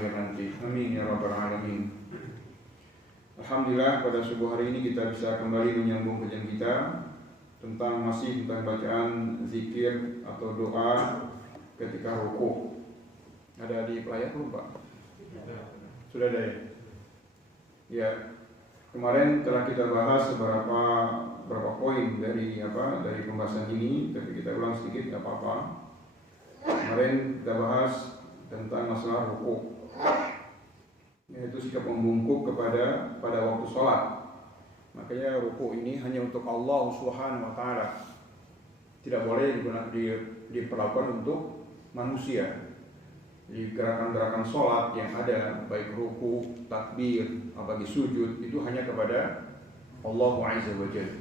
akhir nanti. Amin ya rabbal alamin. Alhamdulillah, pada subuh hari ini kita bisa kembali menyambung kajian kita tentang bacaan zikir atau doa ketika rukuk. Ada di pelayar belum, Pak? Sudah ada ya? Ya, kemarin telah kita bahas beberapa poin dari pembahasan ini, tapi kita ulang sedikit, tidak apa-apa. Kemarin kita bahas tentang masalah rukuk, yaitu sikap membungkuk pada waktu sholat. Makanya rukuk ini hanya untuk Allah Subhanahu wa Ta'ala, tidak boleh diperlakukan untuk manusia. Di gerakan-gerakan sholat yang ada, baik rukuk, takbir, apalagi sujud, itu hanya kepada Allah Azza wa Jalla.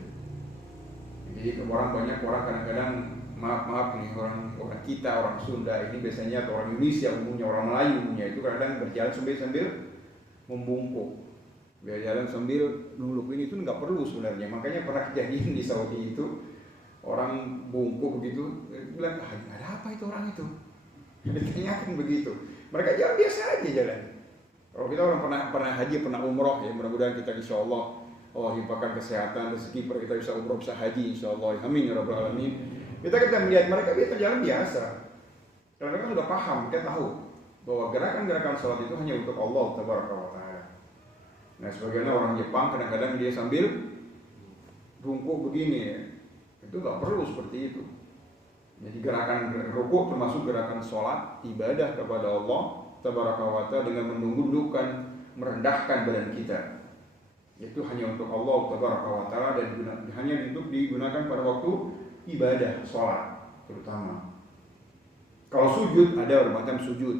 Jadi orang kadang-kadang maaf nih, orang kita, orang Sunda ini biasanya, atau orang Indonesia umumnya, orang Melayu umumnya itu kadang berjalan sambil membungkuk, berjalan sambil nunduk, ini itu nggak perlu sebenarnya. Makanya pernah kejadian di Saudi itu orang bungkuk begitu, bilang ada apa itu orang itu? Ditanyakan begitu, mereka jalan biasa aja jalan. Kalau kita orang pernah haji, pernah umroh ya, mudah-mudahan kita insya Allah limpahkan kesehatan, rezeki, kita bisa umroh, bisa haji insya Allah. Amin ya rabbal alamin. Kita melihat mereka jalan biasa, karena mereka sudah paham, kita tahu bahwa gerakan-gerakan sholat itu hanya untuk Allah Tabaraka wa Ta'ala. Nah, sebagian orang Jepang kadang-kadang dia sambil bungkuk begini ya. Itu nggak perlu seperti itu. Jadi gerakan rukuk termasuk gerakan sholat, ibadah kepada Allah Tabaraka wa Ta'ala dengan menundukkan, merendahkan badan kita. Itu hanya untuk Allah Tabaraka wa Ta'ala dan hanya untuk digunakan pada waktu ibadah sholat terutama. Kalau sujud ada bermacam sujud,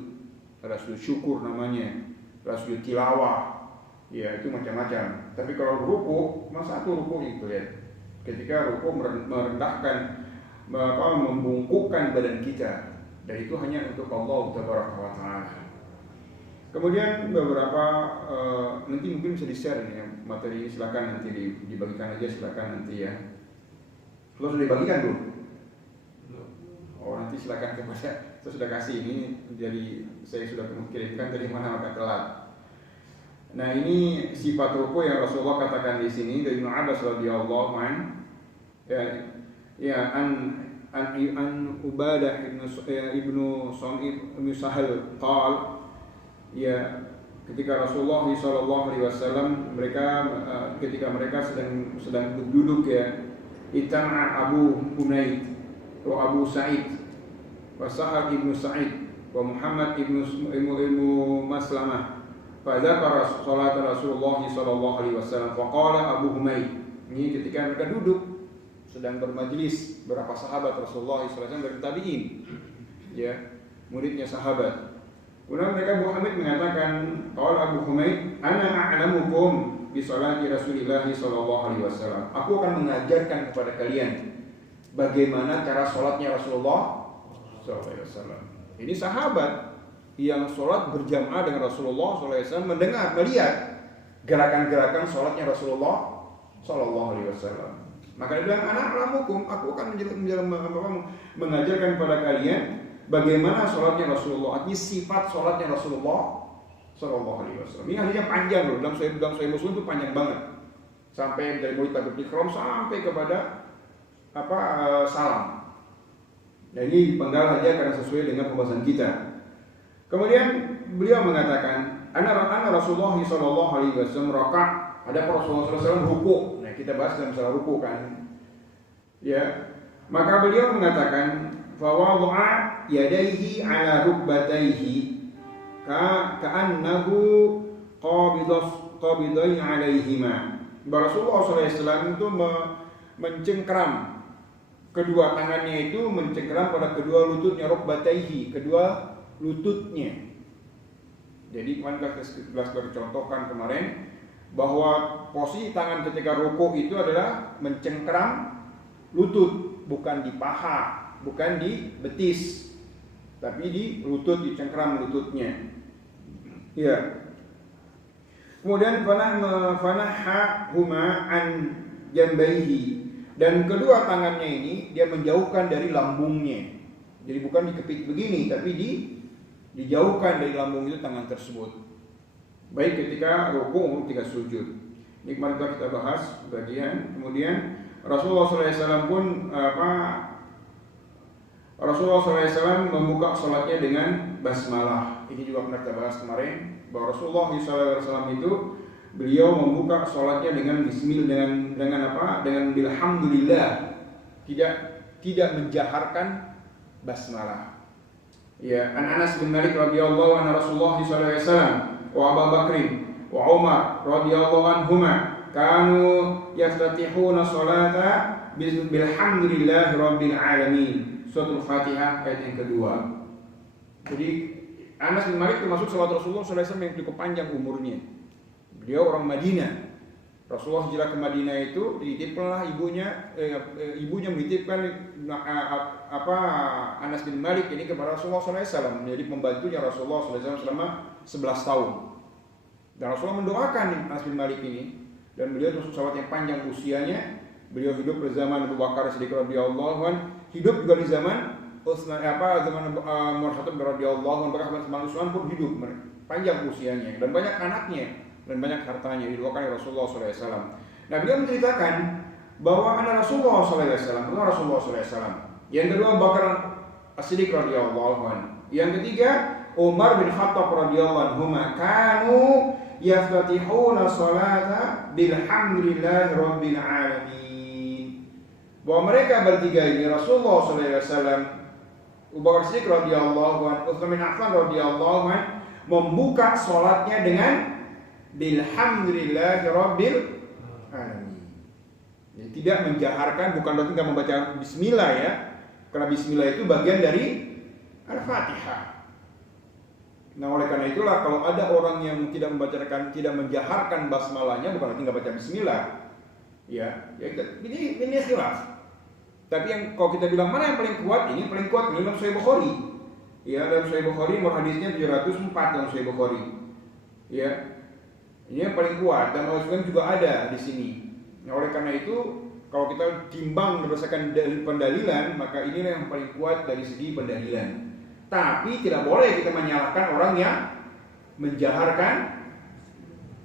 ada sujud syukur namanya, ada sujud tilawah, ya itu macam-macam. Tapi kalau rukuk, cuma satu rukuk itu ya. Ketika rukuk merendahkan, membungkukkan badan kita, dan itu hanya untuk Allah Tabaraka wa Ta'ala. Kemudian beberapa nanti mungkin bisa di-share ya materi ini, silakan nanti dibagikan aja, silakan nanti ya. Lo sudah dibagikan belum? Nanti silakan kepada saya sudah kasih ini, jadi saya sudah kirimkan dari mana maka telat. Nah, ini sifat rukuk yang Rasulullah katakan di sini dari Ibnu Abbas radhiyallahu an, an Ubadah ibnu Sam'ib ibnu Sahal qal, ya, ketika Rasulullah sallallahu alaihi wasallam ketika mereka sedang duduk ya, itama'a Abu Humaid wa Abu Sa'id wa Sa'ad ibnu Sa'id wa Muhammad ibnu Maslamah fa dzakara salat Rasulullah sallallahu alaihi wasallam fa qala Abu Humaid. Ini ketika mereka duduk sedang bermajlis beberapa sahabat Rasulullah sallallahu alaihi wasallam dari tabi'in, ya, muridnya sahabat. Kemudian mereka Abu Humaid mengatakan, qala Abu Humaid, ana a'lamukum bi salati Rasulillah sallallahu alaihi wasallam. Aku akan mengajarkan kepada kalian bagaimana cara salatnya Rasulullah sallallahu alaihi wasallam. Ini sahabat yang salat berjamaah dengan Rasulullah sallallahu alaihi wasallam, melihat gerakan-gerakan salatnya Rasulullah sallallahu alaihi wasallam. Maka dia bilang, ana a'lamukum, aku akan mengajarkan kepada kalian bagaimana salatnya Rasulullah, artinya sifat salatnya Rasulullah sallallahu alaihi wasallam. Ini hadisnya panjang loh, dalam Sahih Muslim itu panjang banget. Sampai dari mulai takbiratul ihram sampai kepada salam. Dan ini dipenggal saja karena sesuai dengan pembahasan kita. Kemudian beliau mengatakan, ana Rasulullah sallallahu alaihi wasallam raka', ada Rasulullah sallallahu alaihi wasallam rukuk. Nah, kita bahas dalam masalah rukuk kan. Ya. Maka beliau mengatakan, fa wada'a yadayhi ala rukbatayhi ka'annahu qabidai alaihima. Rasulullah SAW itu mencengkeram kedua tangannya, itu mencengkeram pada kedua lututnya, rukbatayhi, kedua lututnya. Jadi kemarin kita contohkan kemarin bahwa posisi tangan ketika rukuk itu adalah mencengkeram lutut, bukan di paha, bukan di betis, tapi di lutut, dicengkeram lututnya. Ya. Kemudian fanaha huma an jambaihi, dan kedua tangannya ini dia menjauhkan dari lambungnya. Jadi bukan dikepit begini, tapi Dijauhkan dari lambung itu tangan tersebut, baik ketika rukuk maupun ketika sujud. Ini kemarin kita bahas bagian. Kemudian Rasulullah SAW pun Rasulullah SAW membuka sholatnya dengan basmalah. Ini juga pernah kita bahas kemarin, bahwa Rasulullah SAW itu beliau membuka sholatnya dengan bismillah, dengan bilhamdulillah, tidak menjaharkan basmalah. Ya, Anas bin Malik radhiyallahu anhu Rasulullah sallallahu alaihi wasallam wa Abu Bakr wa Umar radhiyallahu anhuma kanu yaftatihuna sholata bilhamdulillahi rabbil alamin. Suratul Fatihah ayat yang kedua. Jadi Anas bin Malik termasuk sahabat Rasulullah sallallahu alaihi wasallam yang cukup panjang umurnya. Beliau orang Madinah. Rasulullah hijrah ke Madinah itu dititipkanlah ibunya menitipkan Anas bin Malik ini kepada Rasulullah SAW, menjadi pembantunya Rasulullah SAW selama 11 tahun. Dan Rasulullah mendoakan Anas bin Malik ini, dan beliau termasuk sahabat yang panjang usianya. Beliau hidup pada zaman Abu Bakar Siddiq radhiyallahu anhu, hidup juga di zaman zaman Umar Khattab radhiyallahu anhu, bahkan zaman Utsman pun hidup panjang usianya dan banyak anaknya dan banyak hartanya didoakan oleh Rasulullah SAW. Nah, beliau menceritakan bahwa ada Rasulullah SAW. Yang kedua Bakar As-Siddiq radhiyallahu anhu. Yang ketiga Umar bin Khattab radhiyallahu anhu, kanu yaftatihuna sholata bilhamdulillahi rabbil alamin. Bahwa mereka bertiga ini, Rasulullah SAW, Abu Bakar As-Siddiq radhiyallahu anhu, Utsman bin Affan radhiyallahu anhu, membuka sholatnya dengan bilhamdulillahi rabbil alamin. Jadi tidak menjaharkan, bukan berarti tidak membaca bismillah ya. Karena bismillah itu bagian dari Al-Fatihah. Nah, oleh karena itulah kalau ada orang yang tidak menjaharkan basmalahnya, bukan berarti nggak baca bismillah. Ya ini khilaf. Tapi yang kalau kita bilang mana yang paling kuat, ini paling kuat dalam Sahih Bukhari. Ya, dalam Sahih Bukhari nomor hadisnya 704 dalam Sahih Bukhari. Ya. Ini yang paling kuat dan Al-Quran juga ada di sini. Nah, oleh karena itu kalau kita timbang berdasarkan pendalilan, maka inilah yang paling kuat dari segi pendalilan. Tapi tidak boleh kita menyalahkan orang yang menjaharkan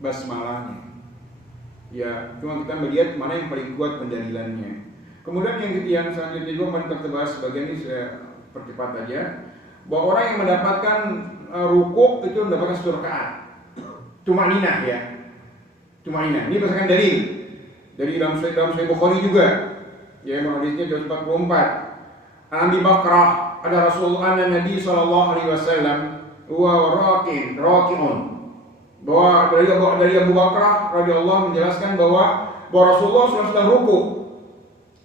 basmalahnya. Ya, cuma kita melihat mana yang paling kuat pendalilannya. Kemudian yang selanjutnya juga kita bahas sebagian ini saya percepat aja. Bahwa orang yang mendapatkan rukuk itu mendapatkan 1 rakaat. Tumaninah ya. Tumaninah. Ini berdasarkan dalil dari dalam Sahih Bukhari juga. Ya, hadisnya 244. Abi Bakrah, ada Rasulullah Nabi sallallahu alaihi wasallam wa raqiun. Bahwa dari Abu Bakrah radhiyallahu menjelaskan bahwa Rasulullah SAW rukuk.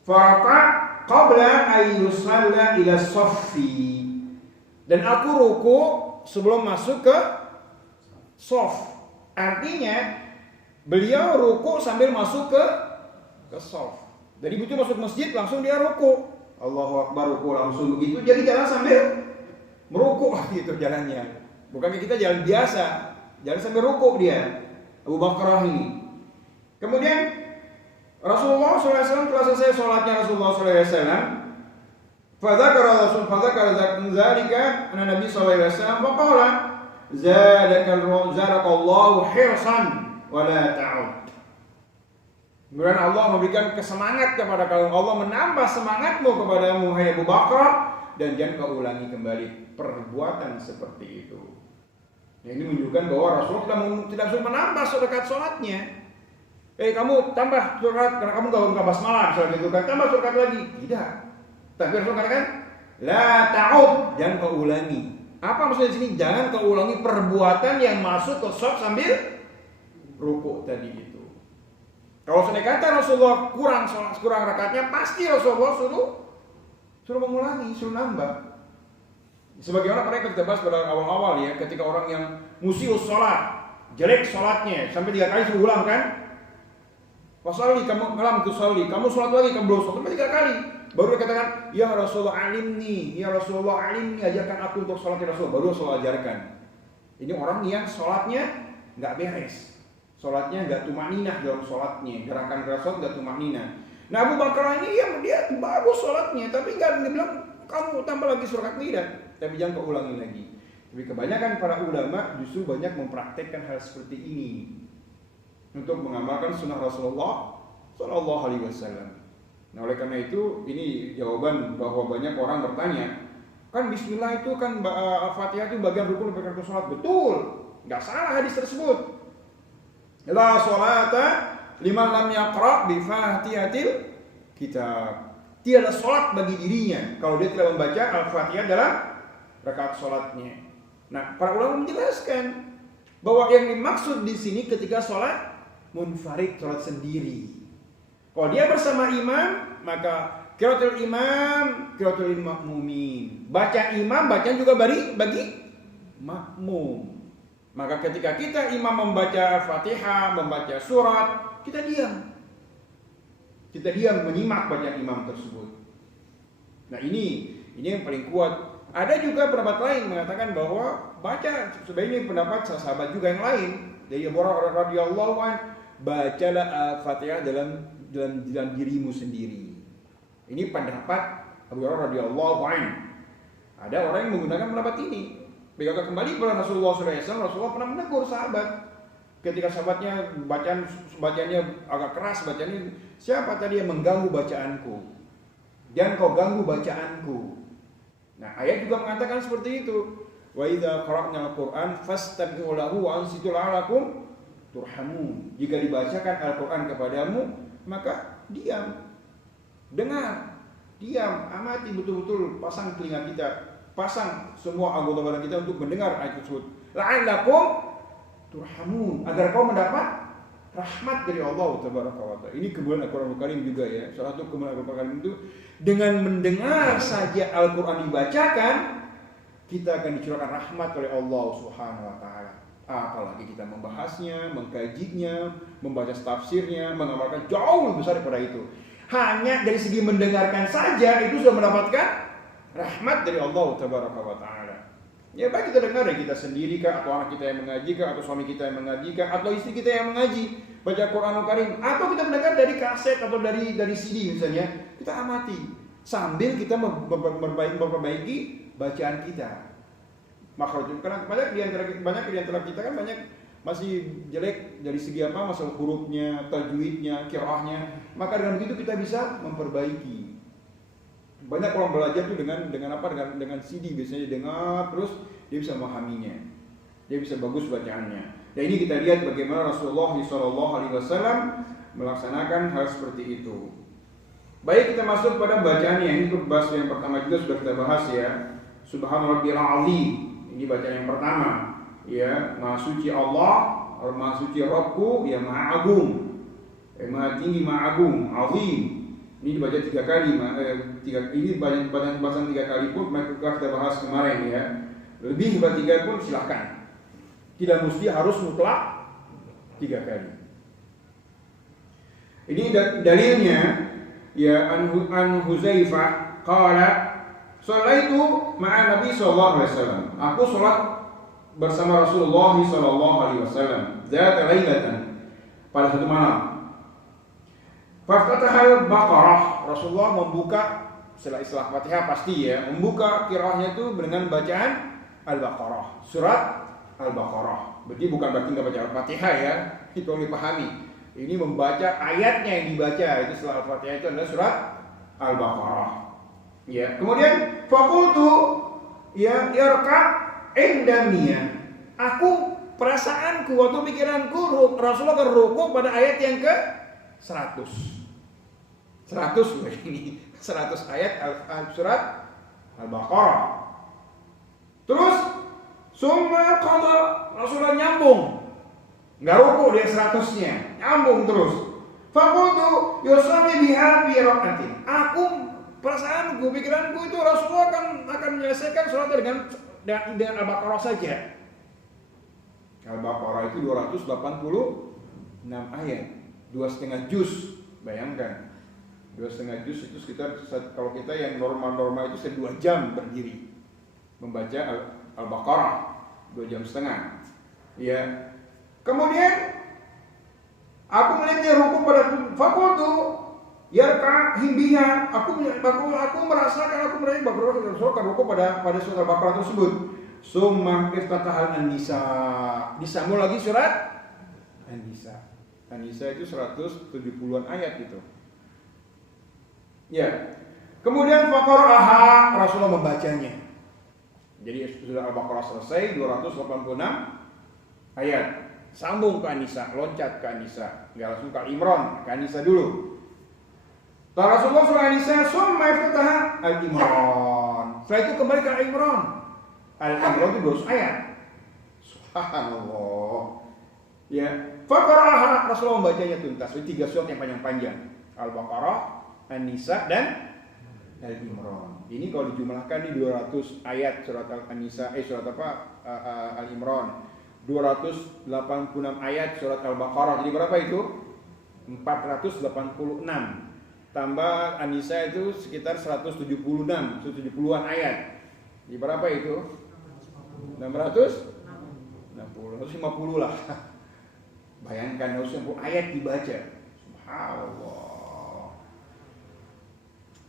Faraka qabla ay yusalla ila saffi. Dan aku rukuk sebelum masuk ke shaf. Artinya beliau rukuk sambil masuk ke shaf. Jadi begitu masuk masjid langsung dia rukuk. Allahu Akbar, rukuk langsung begitu. Jadi jalan sambil merukuk gitu jalannya. Bukan kita jalan biasa, jalan sambil rukuk dia. Abu Bakrah ini. Kemudian Rasulullah SAW telah selesai sholatnya Rasulullah SAW. Fadzakara dzalika anna Nabi sallallahu alaihi wasallam faqala zadakallahu hirsan wa la ta'ud. Kemudian Allah memberikan kesemangat kepada kalian. Allah menambah semangatmu kepadamu hai Abu Bakar, dan jangan kau ulangi kembali perbuatan seperti itu. Ini menunjukkan bahwa Rasulullah tidak suruh menambah rakaat sholatnya. Kamu tambah rakaat karena kamu enggak basmalah misalnya gitu kan, tambah rakaat lagi. Tidak. Tapi Rasul katakan la ta'ud, jangan kau ulangi. Apa maksudnya di sini? Jangan kau ulangi perbuatan yang masuk ke shaf sambil rukuk tadi itu. Kalau seandainya kata Rasulullah kurang rakaatnya, pasti Rasulullah suruh mengulangi, suruh nambah. Sebagaimana mereka kita bahas pada awal-awal ya, ketika orang yang musius sholat, jelek sholatnya, sampai 3 kali suruh ulang kan? Wasalli kamu ngelam tu sholli, kamu sholat lagi, kamu belum sholat, sampai 3 kali. Baru dia katakan, ya Rasulullah alimni, ajarkan aku untuk sholat ya Rasul. Baru Rasulullah ajarkan. Ini orang yang sholatnya nggak beres, sholatnya nggak tumaninah dalam sholatnya, gerakan sholat nggak tumaninah. Nah, Abu Bakar ini dia bagus sholatnya, tapi nggak bilang kamu tambah lagi surat tidak, tapi jangan kau ulangi lagi. Tapi kebanyakan para ulama justru banyak mempraktekkan hal seperti ini untuk mengamalkan sunnah Rasulullah Shallallahu Alaihi Wasallam. Nah, oleh karena itu ini jawaban bahwa banyak orang bertanya, kan Bismillah itu kan Al-Fatihah itu bagian rukun bagian sholat. Betul, nggak salah hadis tersebut. La sholata liman lam yaqra bi Fatihatil kitab. Tiada sholat bagi dirinya kalau dia tidak membaca Al-Fatihah dalam rakaat sholatnya. Nah, para ulama menjelaskan bahwa yang dimaksud di sini ketika sholat munfarid, sholat sendiri. Kalau dia bersama imam, maka qiraatul imam, qiraatul makmumin. Baca imam, bacaan juga bagi makmum. Maka ketika kita imam membaca Al-Fatihah, membaca surat, kita diam. Kita diam menyimak bacaan imam tersebut. Nah, ini yang paling kuat. Ada juga pendapat lain mengatakan bahwa baca, sebenarnya pendapat sahabat juga yang lain. Dari Abu Hurairah radhiyallahu anhu, bacalah Al-Fatihah dalam dirimu sendiri. Ini pendapat Abu Hurairah radhiyallahu anhu. Ada orang yang menggunakan pendapat ini. Begitu kembali kepada Rasulullah SAW, Rasulullah pernah menegur sahabat. Ketika sahabatnya bacaannya agak keras, bacaannya, siapa tadi yang mengganggu bacaanku? Jangan kau ganggu bacaanku. Nah, ayat juga mengatakan seperti itu. Wa idza qara'na al-Qur'an fastami'u lahu wa ansitu la'allakum turhamun. Jika dibacakan Al-Qur'an kepadamu, maka diam. Dengar, diam, amati betul-betul, pasang telinga kita, pasang semua anggota badan kita untuk mendengar ayat tersebut. La'allakum turhamun, agar kau mendapat rahmat dari Allah Tabaraka wa Ta'ala. Ini kemuliaan Al-Qur'an Al-Karim juga ya. Salah satu kemuliaan Al-Qur'an Al-Karim itu dengan mendengar saja Al-Qur'an dibacakan, kita akan dicurahkan rahmat oleh Allah Subhanahu wa Ta'ala. Apalagi kita membahasnya, mengkajinya, membaca tafsirnya, mengamalkan jauh lebih besar daripada itu. Hanya dari segi mendengarkan saja itu sudah mendapatkan rahmat dari Allah Tabaraka wa Ta'ala. Ya, baik kita dengar dari kita sendiri kah, atau anak kita yang mengaji kah, atau suami kita yang mengaji kah, atau istri kita yang mengaji, baca Quranul Karim, atau kita mendengar dari kaset atau dari CD misalnya, kita amati sambil kita memperbaiki bacaan kita. Makhraj, karena banyak di antara kita kan banyak masih jelek dari segi apa, masalah hurufnya, tajwidnya, qiraahnya. Maka dengan begitu kita bisa memperbaiki. Banyak orang belajar tuh dengan CD biasanya dengar terus dia bisa memahaminya. Dia bisa bagus bacaannya. Dan ini kita lihat bagaimana Rasulullah SAW melaksanakan hal seperti itu. Baik, kita masuk pada bacaannya. Ini bahas yang pertama juga sudah kita bahas ya. Subhanarabbiyal azim. Ini bacaan yang pertama. Ya, Maha Suci Allah, Maha Suci Rabbku, ya Maha Agung. Maha Tinggi, Maha Agung, Azim. Ini dibaca 3 kali, ini bahasan 3 kali pun kita bahas kemarin ya. Lebih dari 3 pun silakan. Tidak mesti harus mutlak 3 kali. Ini dalilnya ya an Huzaifah qala sholaitu ma'a Nabi sallallahu alaihi wasallam. Aku salat bersama Rasulullah sallallahu alaihi wasallam zat lailatan, pada satu malam. Faftahal Baqarah, Rasulullah membuka setelah istilah Fatihah pasti ya, membuka qiraahnya itu dengan bacaan Al-Baqarah, surat Al-Baqarah. Berarti bukan berarti enggak baca Al-Fatihah ya, itu yang dipahami. Ini membaca ayatnya yang dibaca, itu setelah Al-Fatihah itu adalah surat Al-Baqarah. Ya, kemudian faqultu ya yarka indamia. Aku perasaanku atau pikiranku Rasulullah akan rukuk pada ayat yang ke 100 ini 100 ayat surat Al-Baqarah. Terus summa qala, Rasulullah nyambung, nggak rukuk dia 100-nya, nyambung terus. Faqultu yusalli biha fi rak'atin. Aku perasaanku, pikiranku itu Rasulullah akan menyelesaikan salat dengan Al-Baqarah saja. Al-Baqarah itu 286 ayat, 2,5 juz. Bayangkan 2,5 juz itu sekitar, kalau kita yang normal itu 2 jam berdiri membaca Al-Baqarah, 2,5 jam. Ya. Kemudian aku melihat dia rukuk pada fakultu yarka himbiha. Aku merasakan Rasulullah akan rukuk pada surat Al-Baqarah tersebut. Summa iftatahal An-Nisa. Disambung lagi surat An-Nisa. An-Nisa itu 170-an ayat itu. Ya. Kemudian faqara'aha, Rasulullah membacanya. Jadi sudah Al-Baqarah selesai 286 ayat. Sambung ke An-Nisa, loncat ke An-Nisa. Enggak langsung ke Al-Imran, ke An-Nisa dulu. Rasulullah surah An-Nisa, summa iftataha Al-Imran. Setelah itu kembali ke Al-Imran. Al-Imran itu 200 ayat. Subhanallah. Ya, faqara'aha, Rasulullah membacanya tuntas. Itu 3 surat yang panjang-panjang. Al-Baqarah, An-Nisa dan Al-Imran. Ini kalau dijumlahkan di 200 ayat surat Al-Nisa, surat apa? Al-Imran. 286 ayat surat Al-Baqarah. Jadi berapa itu? 486. Tambah An-Nisa itu sekitar 170-an ayat. Jadi berapa itu? 150 lah. Bayangkan 150 ayat dibaca. Subhanallah.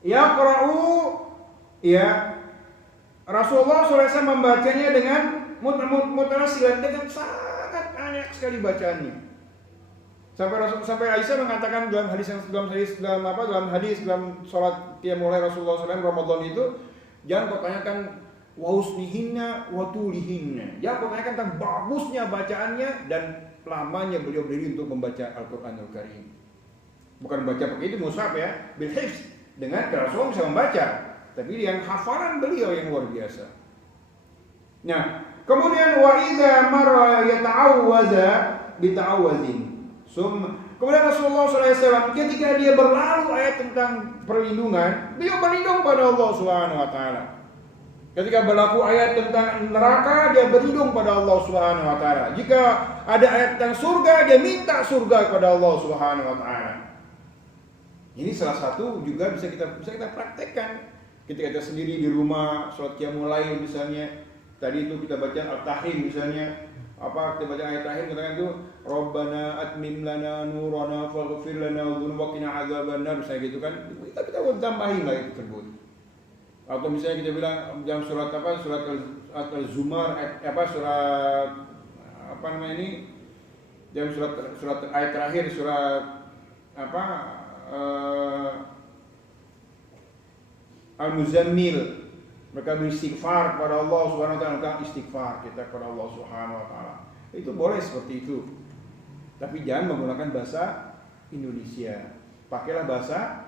Yaqra'u, ya, Rasulullah SAW membacanya dengan mutarasilan, dengan sangat banyak sekali bacaannya. Sampai Aisyah mengatakan dalam hadis dalam sholat qiyamul lail Rasulullah SAW Ramadan itu, jangan kau tanyakan wa husnihinna wa tulihinna. Jangan kau tanyakan tentang bagusnya bacaannya dan lamanya beliau berdiri untuk membaca Al-Qur'anul Karim. Bukan baca pakai itu mushaf ya, bil hifz, dengan Rasulullah bisa membaca, tapi yang hafalan beliau yang luar biasa. Nah, kemudian wa idza marra yata'awwaza bita'awwazin. Kemudian Rasulullah SAW ketika dia berlalu ayat tentang perlindungan, beliau berlindung pada Allah Subhanahu wa taala. Ketika berlaku ayat tentang neraka, dia berlindung pada Allah Subhanahu wa taala. Jika ada ayat tentang surga, dia minta surga kepada Allah Subhanahu wa taala. Ini salah satu juga bisa kita praktekkan ketika kita sendiri di rumah sholat qiyamul lail misalnya. Tadi itu kita baca Al-Tahrim misalnya. Apa kita baca ayat terakhir katakan itu Rabbana atmim lana nurana faghfir lana wa qina adzabannar, misalnya gitu kan. Kita tambahin lagi tersebut. Atau misalnya kita bilang dalam surat apa, surat Al-Zumar surat apa namanya ini, dalam surat ayat terakhir surat apa Al-Muzammil, mereka beristighfar kepada Allah Subhanahu wa taala, istighfar kita kepada Allah Subhanahu wa taala. Itu boleh seperti itu. Tapi jangan menggunakan bahasa Indonesia. Pakailah bahasa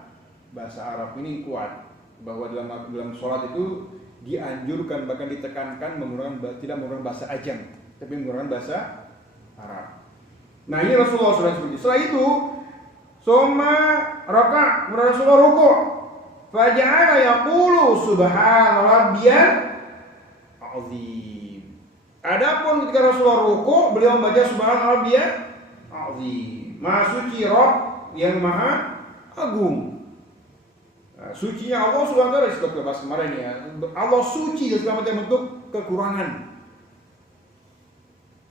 Arab. Ini kuat bahwa dalam sholat itu dianjurkan, bahkan ditekankan tidak menggunakan bahasa ajam, tapi menggunakan bahasa Arab. Nah, ini Rasulullah SAW seperti itu. Setelah itu summa raka', Rasulullah rukuk. Faja'ala yaqulu subhana rabbiyal azim. Adapun ketika Rasulullah rukuk, beliau membaca subhana rabbiyal azim. Maha suci Rabb yang maha agung. Nah, sucinya Allah Subhanahu wa taala sudah kita bahas kemarin ya. Allah suci dari segala macam bentuk kekurangan.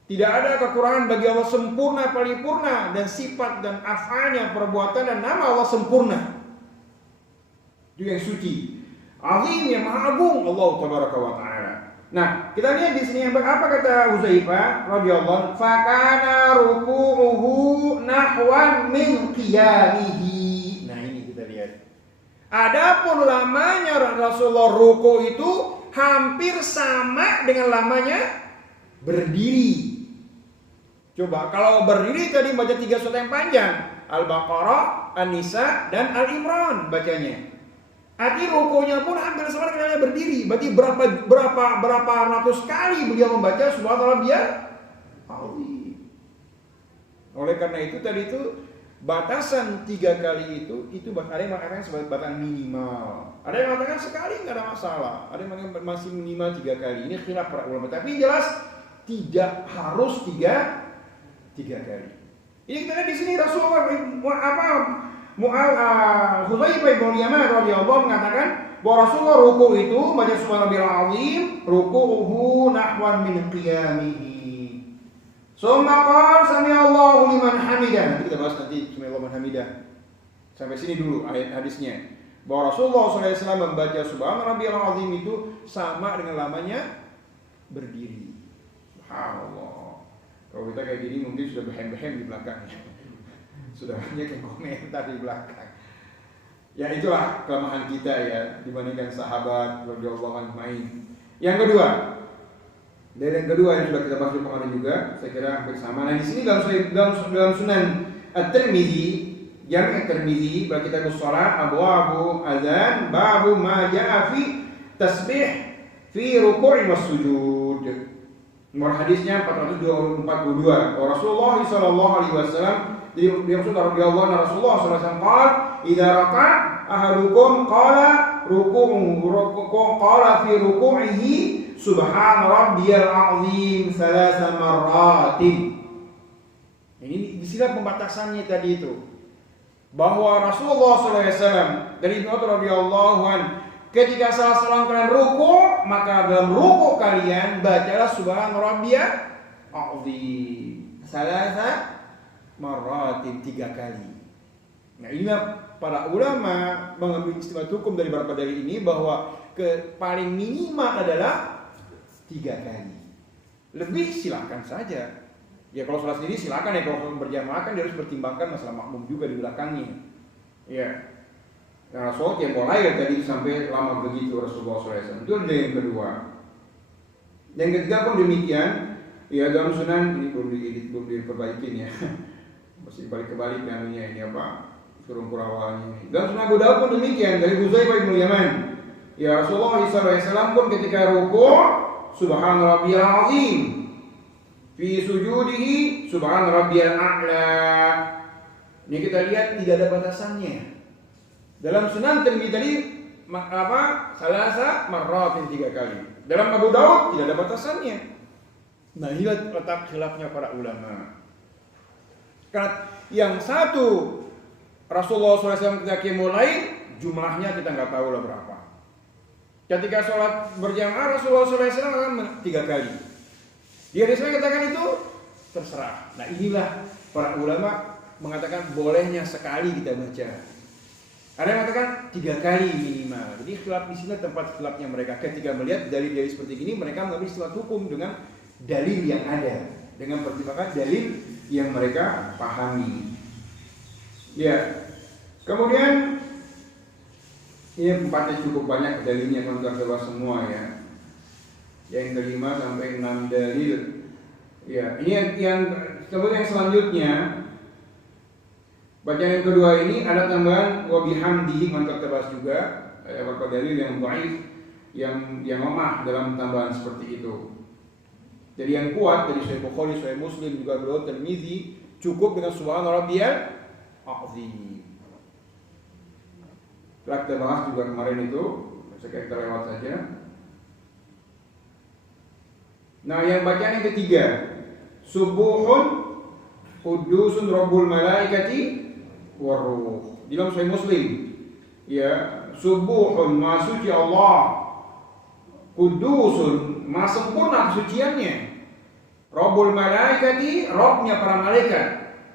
Tidak ada kekurangan bagi Allah, sempurna, paripurna, dan sifat dan af'alnya, perbuatan dan nama Allah sempurna. Itu yang suci, azim, yang maha agung, Allah tabaraka wa taala. Nah, kita lihat di sini apa kata Huzaifah radhiyallahu anhu, fakana ruku'uhu nahwan min qiyamihi. Nah, ini kita lihat. Adapun lamanya Rasulullah ruku itu hampir sama dengan lamanya berdiri. Coba kalau berdiri tadi baca 3 surat yang panjang, Al-Baqarah, An-Nisa dan Al-Imran bacanya. Arti rukunya pun hampir sama dengan berdiri. Berarti berapa ratus kali beliau membaca subhanallah dia. Oleh karena itu tadi itu batasan 3 kali itu ada yang mengatakan sebagai batasan minimal. Ada yang mengatakan sekali nggak ada masalah. Ada yang mengatakan masih minimal 3 kali. Ini khilaf para ulama. Tapi jelas tidak harus 3 kali. Ini kita lihat di sini Rasulullah Hudzaifah bin Yaman radhiyallahu mengatakan bahwa Rasulullah ruku itu baca subhanallahil azim, ruku'uhu nahwan min qiyamihi. Summa qala sami'allahu liman hamidah. Nanti kita bahas nanti sami'allahu liman hamidah. Sampai sini dulu ayat hadisnya. Bahwa Rasulullah SAW membaca subhanallahil azim itu sama dengan lamanya berdiri. Subhanallah. Kalau kita kayak gini mungkin sudah behem-behem di belakangnya. Sudah banyak yang komentar di belakang. Ya itulah kelemahan kita ya dibandingkan sahabat radhiyallahu anhum. Yang kedua, dari yang kedua yang sudah kita bahas kemarin juga, saya kira hampir sama. Nah di sini dalam Sunan At-Tirmidzi, Jami' At-Tirmidzi, bab kitabus shalah, abwabu adzan, babu ma jaa fi tasbih fi ruku' was sujud. Nomor hadisnya 442. Rasulullah sallallahu alaihi wasallam dia maksud radhiyallahu anhu Rasulullah sallallahu alaihi wasallam idza raka'a ahadukum qala ruku'u qala fi ruku'ihi subhana rabbiyal azim thalatha marratin. Ini disilah pembatasannya tadi itu. Bahwa Rasulullah sallallahu alaihi wasallam dari Ibnu radhiyallahu anhu ketika salah seorang kalian ruku', maka dalam ruku' kalian bacalah subhana rabbiyal azim thalatha marratin 3 kali. Nah, inilah para ulama mengambil istimbat hukum dari beberapa dalil ini bahwa paling minimal adalah 3 kali. Lebih silakan saja. Ya kalau sholat sendiri silakan ya, kalau berjamaah kan dia harus pertimbangkan masalah makmum juga di belakangnya. Ya. Nah, sholat yang mulai tadi sampai lama begitu Rasulullah SAW. Itu ada yang kedua. Yang ketiga pun demikian. Ya dalam Sunan ini belum diperbaikin ya. Masih balik-kebalik namanya ini apa? Kurung awalnya ini. Dalam Sunan Abu Dawud pun demikian dari Huzaifah bin Yaman. Ya Rasulullah SAW pun ketika ruku' subhana rabbiyal azim. Fi sujudihi subhana rabbiyal a'la. Ini kita lihat tidak ada batasannya. Dalam Sunan Tirmidzi tadi salasa marratin 3 kali. Dalam Abu Dawud tidak ada batasannya. Nah, inilah letak khilafnya para ulama. Karena yang satu Rasulullah SAW ketika mulai jumlahnya kita nggak tahu lah berapa. Ketika sholat berjamaah Rasulullah SAW akan 3 kali. Dia disini katakan itu terserah. Nah inilah para ulama mengatakan bolehnya sekali kita baca. Ada yang mengatakan 3 kali minimal. Jadi khilaf di sini tempat khilafnya mereka. Ketika melihat dalil-dalil seperti ini, mereka mengambil istilah hukum dengan dalil yang ada, dengan pertimbangan dalil yang mereka pahami. Ya. Kemudian ini 4 cukup banyak dalilnya teman-teman semua ya. Yang kelima sampai 6 dalil. Ya, ini yang kemudian yang selanjutnya bacaan yang kedua ini ada tambahan wa bihamdihi mantap tebas juga. Ada beberapa dalil yang dhaif yang lemah dalam tambahan seperti itu. Jadi yang kuat dari Sahih Bukhari, Sahih Muslim juga beliau Tirmidzi cukup dengan subhana rabbiyal azim. Telah kita bahas juga kemarin itu, sekarang kita lewat saja. Nah, yang bacaan yang ketiga, subuhun qudusun rabbul malaikati waruh. Di dalam Sahih Muslim, ya, subuhun maha suci Allah, qudusun maha sempurna kesuciannya, rabbul malaikati, Rabbnya para malaikat,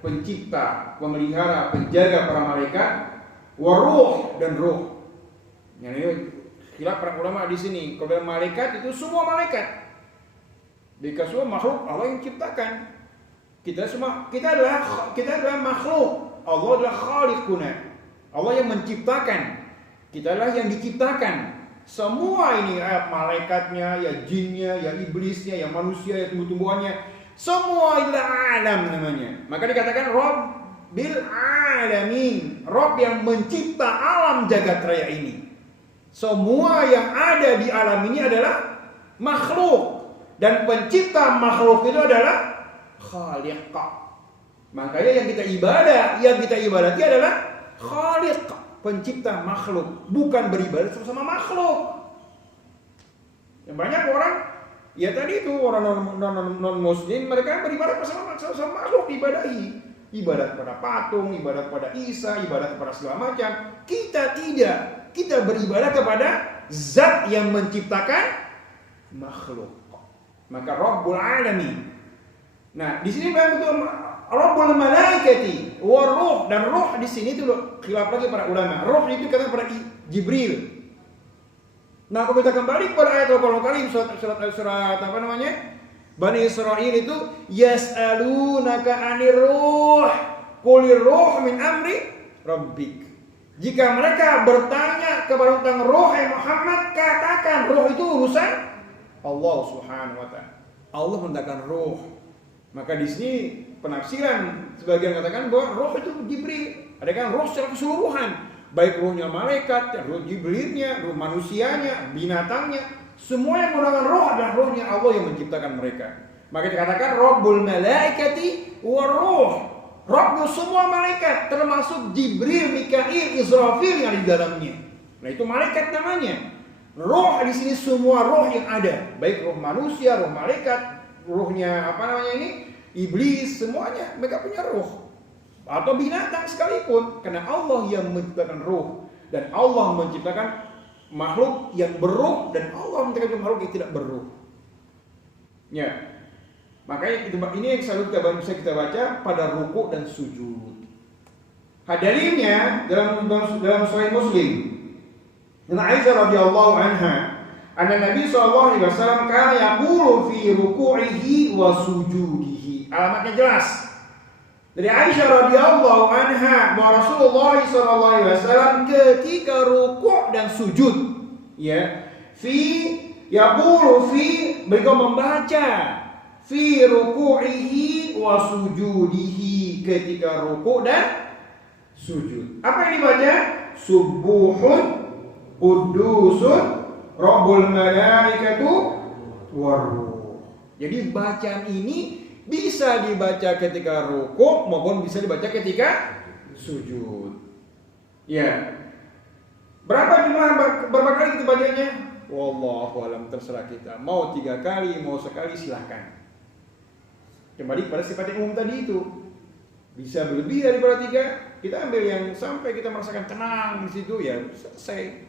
pencipta, pemelihara, penjaga para malaikat, waruh dan ruh. Yang ini khilaf para ulama di sini. Kalau malaikat itu semua malaikat. Jika semua makhluk Allah yang ciptakan. Kita adalah makhluk. Allah adalah khaliquna. Allah yang menciptakan. Kita adalah yang diciptakan. Semua ini malaikatnya, ya jinnya, ya iblisnya, ya manusia, ya tumbuh-tumbuhannya, semua adalah alam namanya. Maka dikatakan Rabbil alamin, Rabb yang mencipta alam jagat raya ini. Semua yang ada di alam ini adalah makhluk. Dan pencipta makhluk itu adalah Khaliq. Makanya yang kita ibadati adalah Khaliq, pencipta makhluk, bukan beribadah sama makhluk. Yang banyak orang, ya tadi itu orang non muslim, mereka beribadah sama makhluk, ibadahi. Ibadat pada patung, ibadat pada Isa, ibadat kepada segala macam. Kita tidak, kita beribadah kepada zat yang menciptakan makhluk. Maka Rabbul Alamin. Nah, di sini memang betul Rabbul Malaikati, waruh, dan ruh di sini itu khilaf lagi para ulama. Ruh itu kata pada Jibril. Nah, kalau kita kembali kepada ayat Al-Qur'an Karim surat apa namanya? Bani Israil itu yas'alunaka 'anir ruh qulir ruh min amri rabbik. Jika mereka bertanya kepada tentang roh Muhammad, katakan roh itu urusan Allah Subhanahu wa taala. Allah mengatakan roh. Maka di sini penafsiran sebagian katakan bahwa roh itu Jibril. Ada kan roh secara keseluruhan, baik rohnya malaikat, roh Jibrilnya, roh manusianya, binatangnya, semua yang menggunakan roh adalah rohnya Allah yang menciptakan mereka. Maka dikatakan Rabbul malaikati war roh. Rabb semua malaikat termasuk Jibril, Mikail, Israfil yang ada di dalamnya. Nah, itu malaikat namanya. Roh di sini semua roh yang ada, baik roh manusia, roh malaikat, rohnya apa namanya ini? Iblis, semuanya mereka punya roh. Atau binatang sekalipun, karena Allah yang menciptakan roh dan Allah menciptakan makhluk yang berruh dan Allah menciptakan makhluk yang tidak berruh. Ya. Makanya ini yang selalu bisa kita baca pada ruku dan sujud. Hadalilnya dalam Sahih Muslim. Dan Aisyah radhiyallahu anha, anna Nabi sallallahu alaihi wasallam kana yaqulu fi ruku'ihi wa sujudihi. Alamatnya jelas. Dari Aisyah radhiyallahu anha bahwa Rasulullah sallallahu alaihi wasallam ketika ruku' dan sujud, ya, beliau membaca fi ruku'ihi wa sujudihi, ketika ruku' dan sujud. Apa yang dibaca? Subuhun qudusun rabbul malaikatu waruh. Jadi bacaan ini bisa dibaca ketika ruku' maupun bisa dibaca ketika sujud. Ya. Berapa kali kita bacanya? Wallahu alam, terserah kita. Mau 3 kali, mau sekali silahkan. Kembali pada sifat yang umum tadi itu. Bisa lebih daripada 3, kita ambil yang sampai kita merasakan tenang di situ, ya selesai.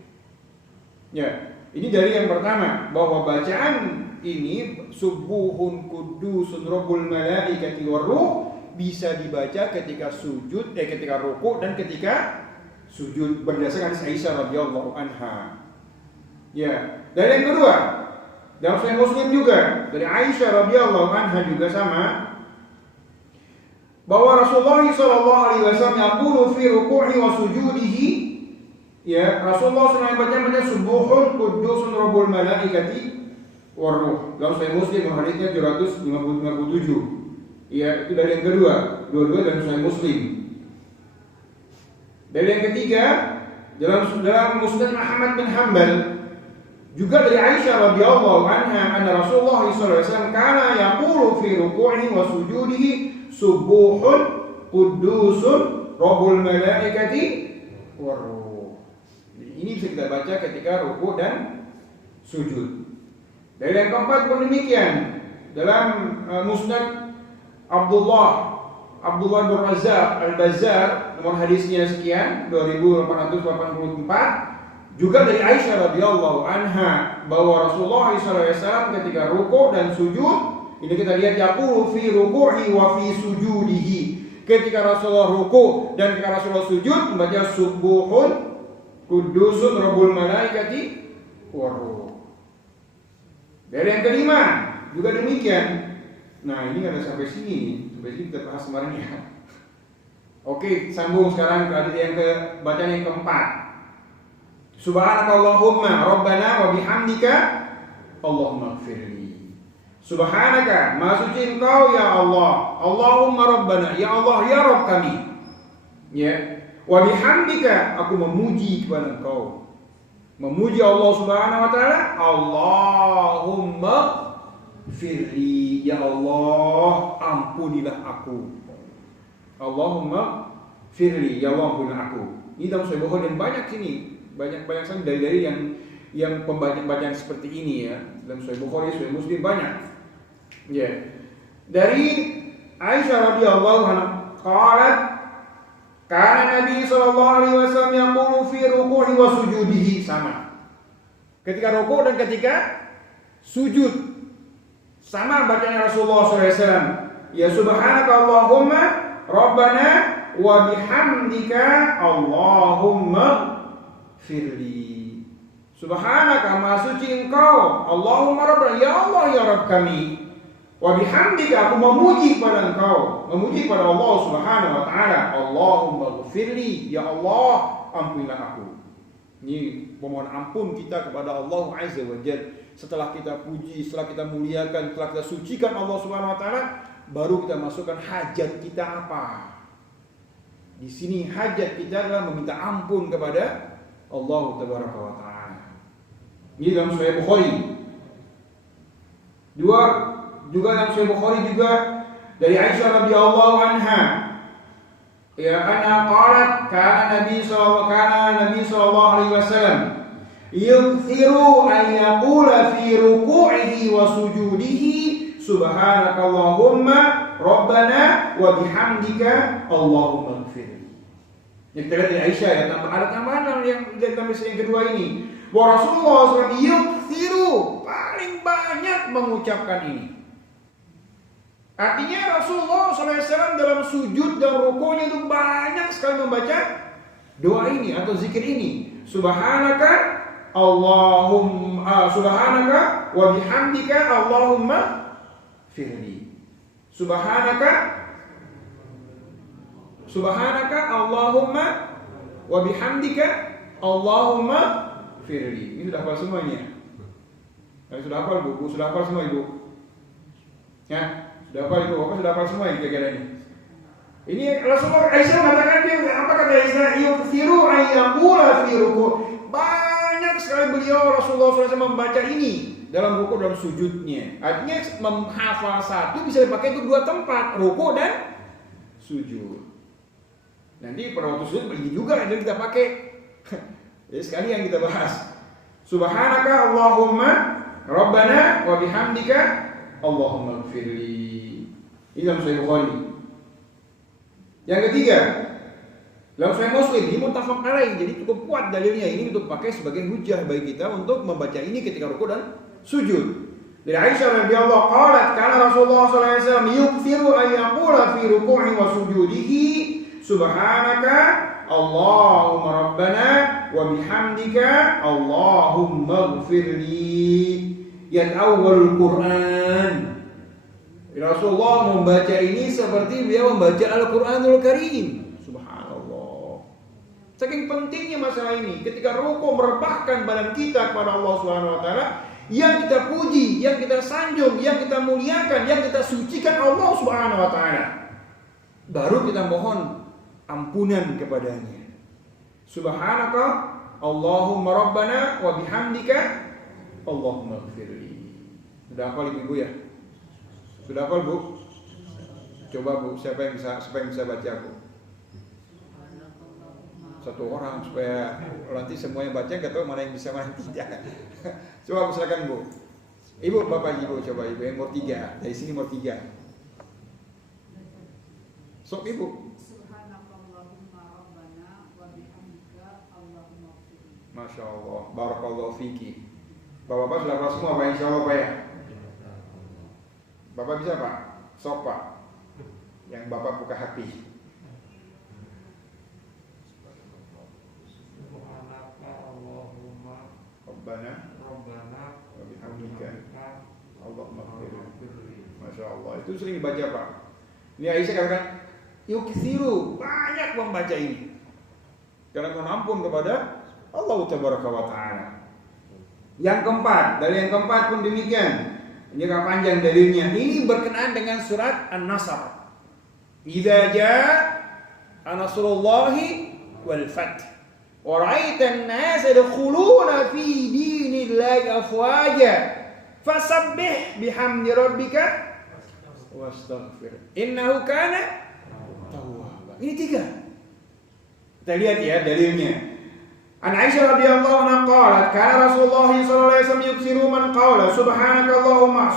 Ya, ini dari yang pertama, bahwa bacaan ini subuhun kudusun rabbul malaikati waruh bisa dibaca ketika sujud, ketika ruku' dan ketika sujud, berdasarkan Aisyah radhiyallahu anha. Ya, dari yang kedua, dalam Sahih Muslim juga dari Aisyah radhiyallahu anha juga sama, bahwa Rasulullah sallallahu alaihi wasallam yaqulu fi ruku'i wa sujudihi, ya, Rasulullah SAW baca subuhun qudusun rabbul malaikati waruh. Dalam Sahih Muslim hadisnya 757. Ya, itu dari yang kedua, dua-dua dalam Sahih Muslim. Dari yang ketiga, dalam Musnad Ahmad bin Hanbal juga dari Aisyah radhiyallahu anha, anna Rasulullah sallallahu alaihi wasallam kana yaqulu fi ruku'ihi wa sujudihi subuhun qudusun rabbul malaikati waruh. Ini bisa kita baca ketika ruku' dan sujud. Dari yang keempat pun demikian, dalam Musnad Abdullah bin Razak Al-Bazzar, nomor hadisnya sekian 2884, juga dari Aisyah radhiyallahu anha bahwa Rasulullah SAW ketika ruku' dan sujud, ini kita lihat yaqulu fi ruku'i wa fi sujudihi, ketika Rasulullah ruku' dan ketika Rasulullah sujud membaca subuhun qudusun rabbul malaikati waruh. Dari yang kelima juga demikian. Nah, ini ada sampai sini kita bahas kemarin ya. Oke, sambung sekarang ke bacaan yang keempat. Subhanakallahumma rabbana wa bihamdika Allahumma ighfirli. Subhanaka, maha suci Engkau ya Allah. Allahumma rabbana, ya Allah ya Rabb kami. Ya. Wa bihamdika, aku memuji kepada Engkau. Memuji Allah Subhanahu wa taala. Allahumma ighfirli, ya Allah ampunilah aku. Allahumma ighfirli, ya Allah ampunilah aku. Ini dalam Sahih Bukhari dan banyak sini. Banyak sekali dari yang pembacaan seperti ini ya. Dalam Sahih Bukhari, Sahih Muslim banyak. Ya. Dari Aisyah radhiyallahu anha qalat kana Nabi sallallahu alaihi wasallam yaqulu fi ruku'i wa sujudihi, sama. Ketika ruku' dan ketika sujud sama bacanya Rasulullah SAW. Ya subhanaka Allahumma rabbana wa bihamdika Allahumma firli. Subhanaka, maha suci Engkau. Allahumma rabbana, ya Allah ya Rabb kami. Wa bihamdika, aku memuji kepada Engkau, memuji kepada Allah Subhanahu wa taala. Allahumma ghfirli, ya Allah ampunilah aku. Ini memohon ampun kita kepada Allah Azza wa Jalla. Setelah kita puji, setelah kita muliakan, setelah kita sucikan Allah Subhanahu wa taala, baru kita masukkan hajat kita apa. Di sini hajat kita adalah meminta ampun kepada Allah Tabaraka wa taala. Ini dalam Sahih Bukhari. Juga dalam Sahih Bukhari juga dari Aisyah radhiyallahu anha. Ya anna qalat kana Nabi sallallahu alaihi wasallam yukthiru an yaqula fi ruku'ihi wa sujudihi subhanakallahumma rabbana wa bihamdika Allahumma ighfirli. Yang kita lihat dari Aisyah ya, ada tambahan yang kedua ini. Bahwa Rasulullah SAW yukthiru, paling banyak mengucapkan ini. Artinya Rasulullah SAW dalam sujud dan rukunya itu banyak sekali membaca doa ini atau zikir ini. Subhanaka wa bihamdika Allahumma firli. Subhanaka Allahumma wa bihamdika Allahumma firli. Ini sudah hafal semuanya. Sudah hafal Bu? Sudah hafal semua Ibu? Ya, sudah hafal Ibu? Bapak sudah hafal semua ini kira-kira ini. Ini Rasulullah Aisyah mengatakan dia apa kata Aisyah? Yukthiru an yaqula fi ruku'. Banyak sekali beliau Rasulullah SAW membaca ini dalam ruku' dan sujudnya. Artinya menghafal satu bisa dipakai untuk dua tempat, ruku' dan sujud. Nanti pada waktu sujud ini juga ada kita pakai. Jadi sekali yang kita bahas. Subhanaka Allahumma rabbana wa bihamdika Allahumma ighfirli. Ini dalam Sahih Bukhari. Yang ketiga, dalam Sahih Muslim, ini muttafaq alaih, jadi cukup kuat dalilnya ini untuk pakai sebagai hujah bagi kita untuk membaca ini ketika rukuk dan sujud. Dari Aisyah radhiyallahu qalat kana Rasulullah sallallahu alaihi wasallam yukthiru an yaqula fi ruku'i wa sujudihi subhanaka Allahumma rabbana wa bihamdika Allahumma ighfirli. Yang awalul Quran. Rasulullah membaca ini seperti beliau membaca Al-Quranul Karim. Subhanallah. Saking pentingnya masalah ini. Ketika ruku merebahkan badan kita kepada Allah Subhanahu wa taala, yang kita puji, yang kita sanjung, yang kita muliakan, yang kita sucikan Allah Subhanahu wa taala. Baru kita mohon ampunan kepadanya. Subhanaka Allahumma rabbana wa bihamdika Allahumma ighfirli. Sudah hafal Ibu ya? Sudah hafal Bu? Coba Bu, siapa yang bisa baca Bu? Satu orang supaya nanti semua yang baca enggak tahu mana yang bisa mana yang tidak. Coba Bu, silakan Bu. Ibu, Bapak Ibu coba Ibu yang nomor 3. Dari sini nomor 3. Sok Ibu. Masya Allah, barakallahu fiki. Bapak-bapak sudah hafal semua Pak, insya Allah Pak ya. Bapak bisa Pak? Sok Pak. Yang Bapak buka hati. Rabbana wa bihamdika Allahumma ighfirli. Masya Allah, itu sering dibaca Pak. Ini Aisyah katakan yukthiru, banyak membaca ini karena mohon ampun kepada Allah Tabaraka wa taala. Yang keempat, dari yang keempat pun demikian. Ini agak panjang dalilnya. Ini berkenaan dengan surat An-Nasr. Idza jaa nasrullahi wal fath wa ra'aitan nasa yadkhuluna fi dinillahi afwaja fasabbih bihamdi rabbika wastaghfir innahu kana tawwaba. Ini 3. Kita lihat ya dalilnya. An Aisyah radhiyallahu anha qalat kana Rasulullah sallallahu alaihi wasallam yuksiru man qala subhanakallahumma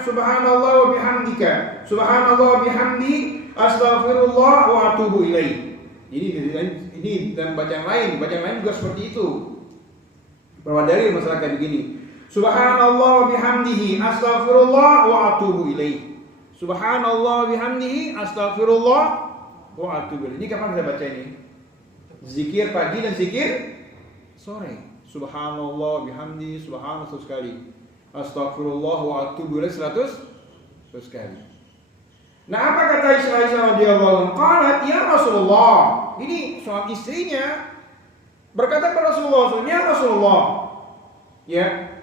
subhanallah wa bihamdika subhanallah wa bihamdi astaghfirullah wa atubu ilaih. Ini dalam bacaan lain juga seperti itu. Bahwa dalil masyarakat begini. Subhanallah wa bihamdihi astaghfirullah wa atubu ilaih. Subhanallah wa bihamdihi astaghfirullah wa atubu ilaih. Ini kapan kita baca ini? Zikir pagi dan zikir sore. Subhanallah bihamdi, subhanallah 100 kali. Astagfirullah wa atubu ilaih 100 kali. Nah, apa kata Aisyah radhiyallahu anha? Qalat ya Rasulullah. Ini suami istrinya berkata kepada Rasulullah, "Ya Rasulullah, ya,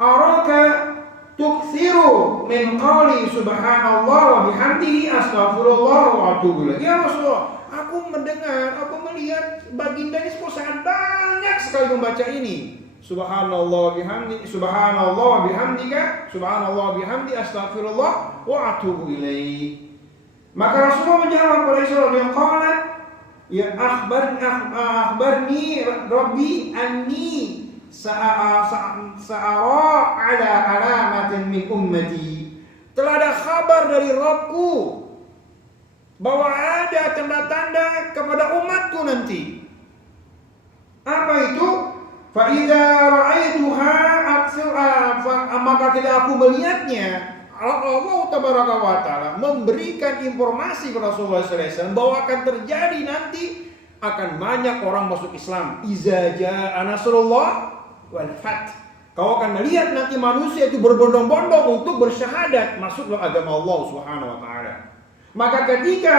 araka tukthiru min qali subhanallah wa bihamdihi astaghfirullah wa atubu ilaih." Ya Rasulullah, aku mendengar, aku melihat baginda ini sangat banyak sekali membaca ini. Subhanallah bihamdi, subhanallah wa bihamdika, subhanallah bihamdi, astaghfirullah wa atubu ilaih. Maka Rasulullah menjawab kepada Aisyah yang qalat, ya akhbarni rabbi anni sa'ara ala alamatin min ummati. Telah ada kabar dari Rabbku bahwa ada tanda-tanda kepada umatku nanti. Apa itu? Fa idza ra'aituha maka ketika aku melihatnya, Allah tabaraka wa taala memberikan informasi kepada Rasulullah sallallahu alaihi wasallam bahwa akan terjadi nanti akan banyak orang masuk Islam. Iza jaa nasrullah wal fath. Kau akan melihat nanti manusia itu berbondong-bondong untuk bersyahadat masuk dalam agama Allah Subhanahu wa taala. Maka ketika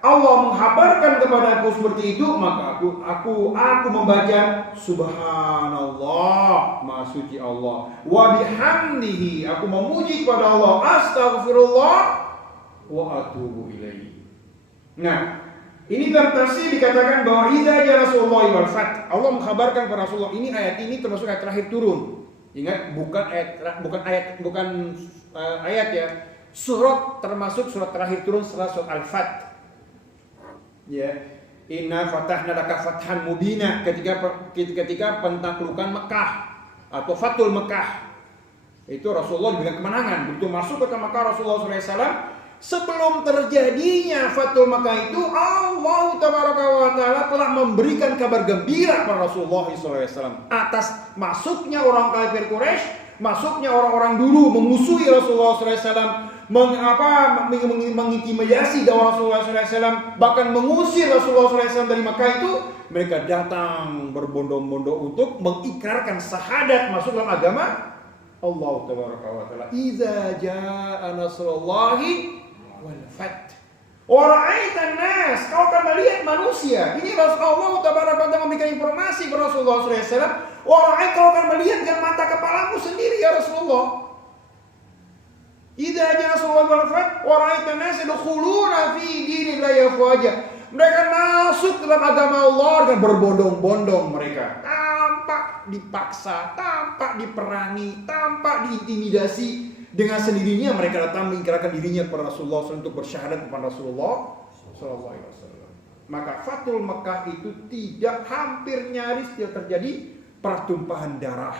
Allah menghabarkan kepada aku seperti itu, maka aku membaca subhanallah, maha suci Allah, wa bihamdihi, aku memuji kepada Allah, astaghfirullah wa atubu ilaihi. Nah, ini dalam tafsir dikatakan bahwa idza jaa Rasulullah wal fath. Allah menghabarkan kepada Rasulullah, ini ayat ini termasuk ayat terakhir turun. Ingat, bukan ayat ya. Surat termasuk surat terakhir turun setelah surat Al-Fath. Ya, inna fatahna laka fathan mubina, ketika pentaklukan Mekah atau Fathul Mekah. Itu Rasulullah dibilang kemenangan. Begitu masuk ke Mekah Rasulullah SAW, sebelum terjadinya Fathul Mekah itu Allah tabaraka wa taala telah memberikan kabar gembira kepada Rasulullah SAW atas masuknya orang kafir Quraisy, masuknya orang-orang dulu memusuhi Rasulullah SAW, mengintimidasi dakwah Rasulullah SAW, bahkan mengusir Rasulullah SAW dari Makkah itu. Mereka datang berbondong-bondong untuk mengikrarkan syahadat masuk dalam agama Allah tabaraka wa taala. Idza jaa nasrullahi wal fath wa ra'aitan nas, kau akan melihat manusia. Ini Rasulullah tabaraka wa taala memberikan informasi kepada Rasulullah SAW. Wa ra'ait, kau akan melihat dengan mata kepalamu sendiri ya Rasulullah. Idza jaa Rasulullah wal fath wa ra'aitan nas yadkhuluna fi dinillahi afwaja. Mereka masuk dalam agama Allah dengan berbondong-bondong mereka, tanpa dipaksa, tanpa diperangi, tanpa diintimidasi. Dengan sendirinya mereka datang mengingkarkan dirinya kepada Rasulullah SAW untuk bersyahadat kepada Rasulullah SAW. Maka Fathul Mekah itu hampir nyaris tidak terjadi pertumpahan darah.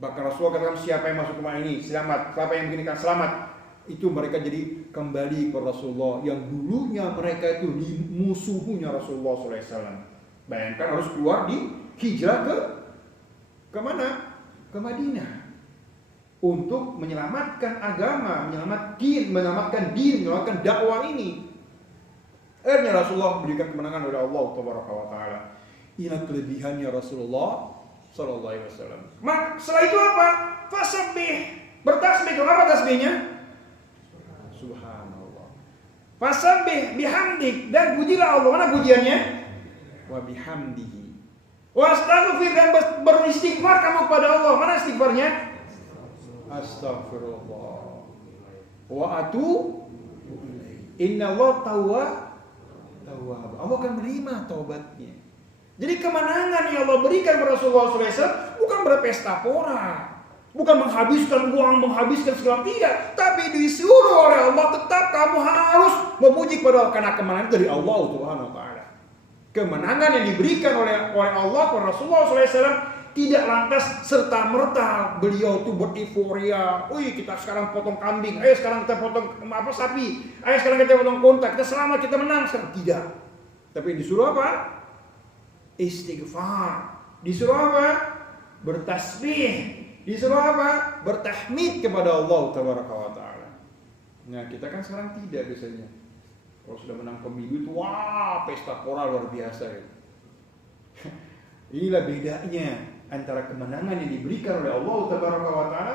Bahkan Rasulullah katakan, siapa yang masuk ke rumah ini selamat, siapa yang begini kan selamat. Itu mereka jadi kembali ke Rasulullah yang dulunya mereka itu musuhunya Rasulullah SAW. Bayangkan harus keluar hijrah ke mana? Ke Madinah untuk menyelamatkan agama, menyelamatkan dakwah ini. Akhirnya Rasulullah memberikan kemenangan oleh Allah Tabaraka wa Taala. Inilah kelebihannya Rasulullah Sallallahu Alaihi Wasallam. Setelah itu apa? Fasabbih, bertasbih. Apa tasbihnya? Subhanallah. Fasabbih bihamdik, dan pujilah Allah. Mana pujiannya? Wa bihamdihi. Wa astaghfir, dan beristighfar kamu kepada Allah. Mana istighfarnya? Astaghfirullah. Wa atu inna Allah tawwab. Allah akan menerima taubatnya. Jadi kemenangan yang Allah berikan kepada Rasulullah SAW bukan berpesta pora, bukan menghabiskan uang, menghabiskan segala, tidak. Tapi disuruh oleh Allah, tetap kamu harus memuji kepada Allah, karena kemenangan dari Allah Subhanahu wa taala. Kemenangan yang diberikan oleh Allah kepada Rasulullah SAW tidak lantas serta merta beliau itu bereufória. Kita sekarang potong kambing, ayo sekarang kita potong sapi, ayo sekarang kita potong unta, kita selamat, kita menang sekarang. Tidak. Tapi disuruh apa? Istighfar. Disuruh apa? Bertasbih. Disuruh apa? Bertahmid kepada Allah Tabaraka wa Ta'ala. Nah, kita kan sekarang tidak biasanya. Kalau sudah menang pemilu itu, wah, pesta pora luar biasa ya. Inilah bedanya antara kemenangan yang diberikan oleh Allah Tabaraka wa Ta'ala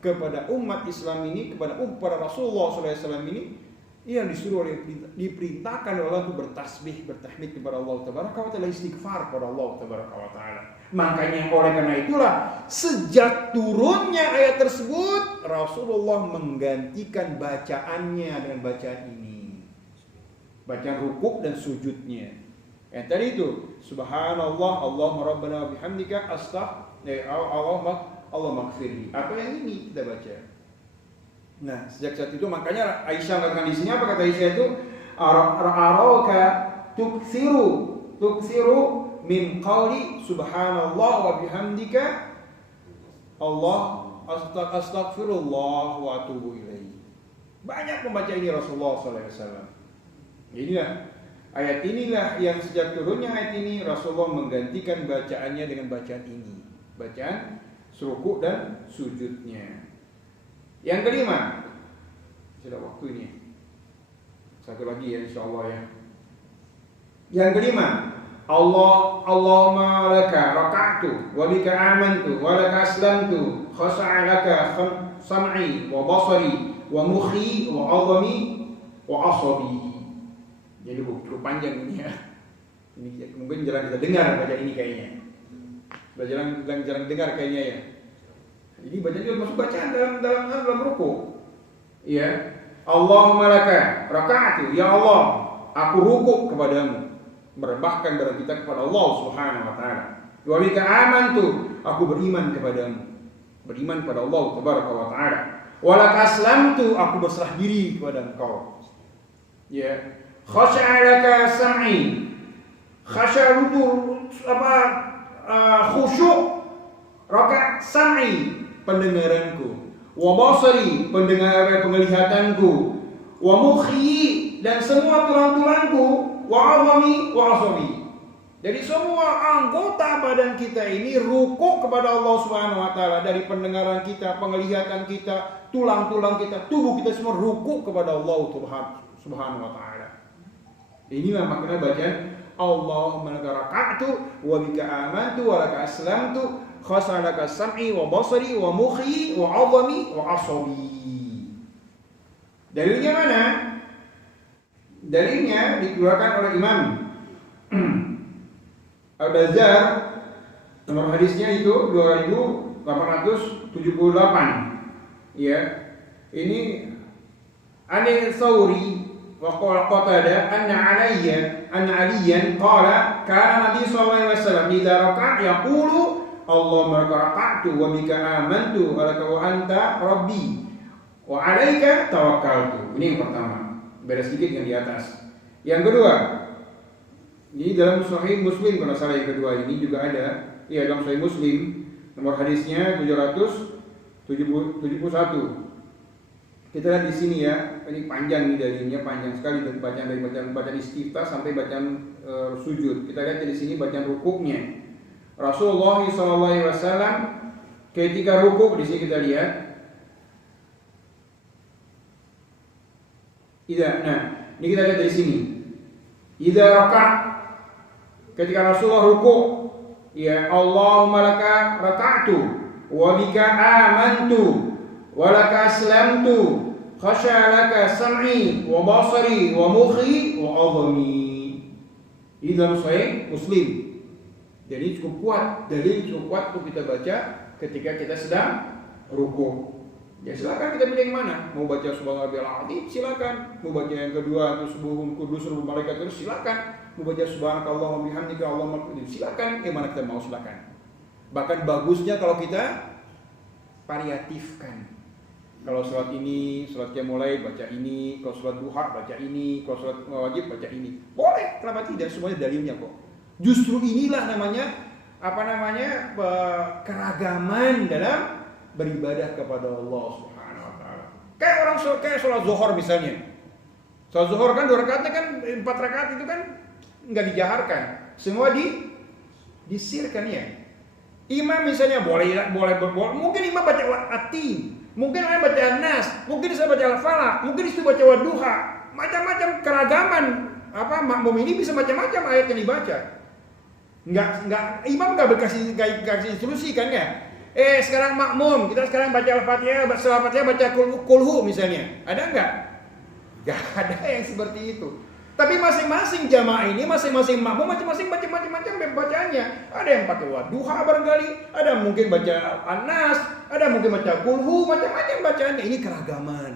kepada umat Islam ini, kepada para Rasulullah SAW ini, yang disuruh diperintahkan oleh Allah untuk bertasbih, bertahmid kepada Allah Tabaraka wa Ta'ala, istighfar kepada Allah Tabaraka wa Ta'ala. Makanya oleh karena itulah sejak turunnya ayat tersebut Rasulullah menggantikan bacaannya dengan bacaan ini, bacaan rukuk dan sujudnya. Yang tadi itu subhanallah Allahumma rabbana wa bihamdika Allah maghfirli. Atau yang ini kita baca. Nah, sejak saat itu makanya Aisyah mengatakan di sini, apa kata Aisyah itu? Arauka tuksiru min qawli subhanallah wa bihamdika Allah astaghfirullah wa atubu ilaihi. Banyak membaca ini Rasulullah SAW. Inilah ayat inilah yang sejak turunnya ayat ini Rasulullah menggantikan bacaannya dengan bacaan ini, bacaan rukuk dan sujudnya. Yang kelima, sudah waktu ini. Satu lagi ya insyaallah ya. Yang kelima, Allahumma laka raka'tu wa bika amantu wa laka aslamtu khasha'a laka sam'i wa basari wa mukhi wa 'azami wa asabi. Jadi cukup panjang ini ya. Ini mungkin jarang kita dengar baca ini kayaknya. Jarang dengar kayaknya ya. Jadi bacaan juga masuk bacaan dalam ruku. Ya. Allahumma laka raka'tu, ya Allah, aku rukuk kepadamu. Merebahkan barang kita kepada Allah Subhanahu wa taala. Wa bika amantu, aku beriman kepadamu. Beriman kepada Allah Tabaraka wa taala. Wa laka aslamtu, aku berserah diri kepada Engkau. Ya. Khasha'a laka sam'i. Khasha'a itu khusyuk. Raka' sam'i, pendengaranku. Wa basari, penglihatanku. Wa mukhi, dan semua tulang-tulangku. Wa 'azami wa asabi. Jadi semua anggota badan kita ini rukuk kepada Allah Subhanahu wa taala, dari pendengaran kita, penglihatan kita, tulang-tulang kita, tubuh kita semua rukuk kepada Allah Subhanahu wa taala. Inilah makna bacaan Allahumma laka raka'tu wa bika amantu wa laka aslamtu khasalaka sam'i wa basari wa mukhi wa 'azami wa asabi. Dalilnya mana? Dalilnya dikeluarkan oleh Imam Al-Bazzar, nomor hadisnya itu 2878. Ya. Ini Anil Thawri wa Qatada anna Aliyan qala kana Nabi sallallahu alaihi wasallam idza raka'a yaqulu Allahumma raka'tu wa bika amantu wa laka wa anta rabbi wa 'alaika tawakkaltu. Ini yang pertama. Beda sedikit yang di atas. Yang kedua, ini dalam Sahih Muslim kalau salah, yang kedua ini juga ada. Iya, dalam Sahih Muslim nomor hadisnya 771. Kita lihat di sini ya, ini panjang nih dalilnya, panjang sekali dari bacaan istiftah sampai bacaan sujud. Kita lihat di sini bacaan rukuknya. Rasulullah SAW ketika rukuk, di sini kita lihat. Nah, ini kita lihat dari sini. Idza raka', ketika Rasulullah rukuk, ya Allahumma laka raka'tu wa bika amantu wa laka aslamtu khasha'a laka sam'i wa basari wa mukhi wa 'azami. Ini dalam Sahih Muslim. Jadi cukup kuat, dalil cukup kuat untuk kita baca ketika kita sedang rukuk. Ya silakan kita pilih yang mana. Mau baca subhanallahil azim silakan. Mau baca yang kedua atau subuhun kudus seluruh malaikat terus silakan. Mau baca subhanakallahumma bihamdika Allahumma silakan. Yang mana kita mau silakan. Bahkan bagusnya kalau kita variatifkan. Kalau sholat ini, sholatnya mulai baca ini. Kalau sholat duha baca ini. Kalau sholat wajib baca ini. Boleh, kenapa tidak? Semuanya dalilnya kok. Justru inilah namanya keragaman dalam beribadah kepada Allah Subhanahu wa taala. Kayak sholat zuhur misalnya. Sholat zuhur kan 2 rakaatnya kan 4 rakaat itu kan enggak dijaharkan. Semua disirkan ya. Imam misalnya boleh mungkin imam baca At-Tin, mungkin imam baca An-Nas, mungkin bisa baca Al-Falaq, mungkin bisa baca Wadduha. Macam-macam keragaman makmum ini bisa macam-macam ayat yang dibaca. Imam nggak kasih instruksi kan ya. Sekarang makmum, kita sekarang baca Al-Fatihah, setelah Al-Fatihah baca kulhu misalnya. Ada nggak? Nggak ada yang seperti itu. Tapi masing-masing jamaah ini, masing-masing makmum, masing-masing baca macam-macam bacaannya. Ada yang pakai Wadduha barangkali, ada mungkin baca An-Nas, ada mungkin baca kulhu, macam-macam bacaannya. Ini keragaman.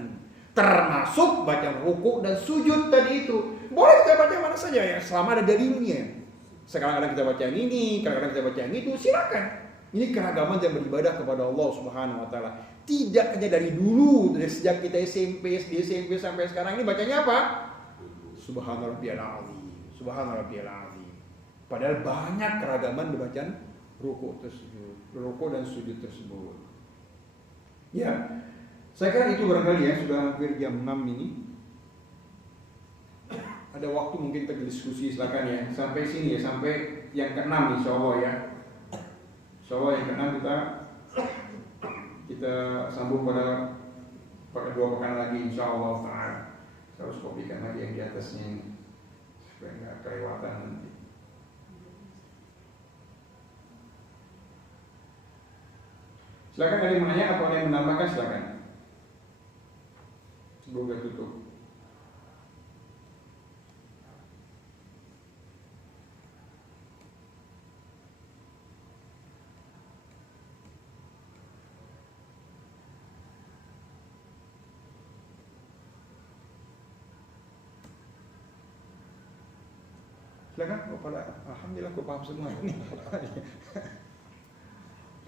Termasuk baca ruku dan sujud tadi itu. Boleh kita baca mana saja ya, selama ada dalilnya. Sekarang kita baca yang ini, kadang-kadang kita baca yang itu, silakan. Ini keragaman yang beribadah kepada Allah Subhanahu wa taala. Tidak hanya dari dulu, dari sejak kita SD SMP sampai sekarang ini bacanya apa? Subhanarabbiyal azim. Subhanarabbiyal azim. Padahal banyak keragaman di bacaan ruku dan sujud tersebut. Ya. Saya kira itu barangkali ya, sudah hampir jam 6 ini. Ada waktu mungkin kita diskusi, silakan ya. Sampai sini ya, sampai yang ke-6 insyaallah ya. Insyaallah yang ke-6 kita sambung pada 2 pekan lagi insyaallah ta'ala. Saya harus kopikan lagi yang di atasnya ini supaya nggak kelewatan nanti. Silakan ada yang menanya atau ada yang menambahkan, silakan. Sebelum kita tutup. Silakan, alhamdulillah kau paham semua ini.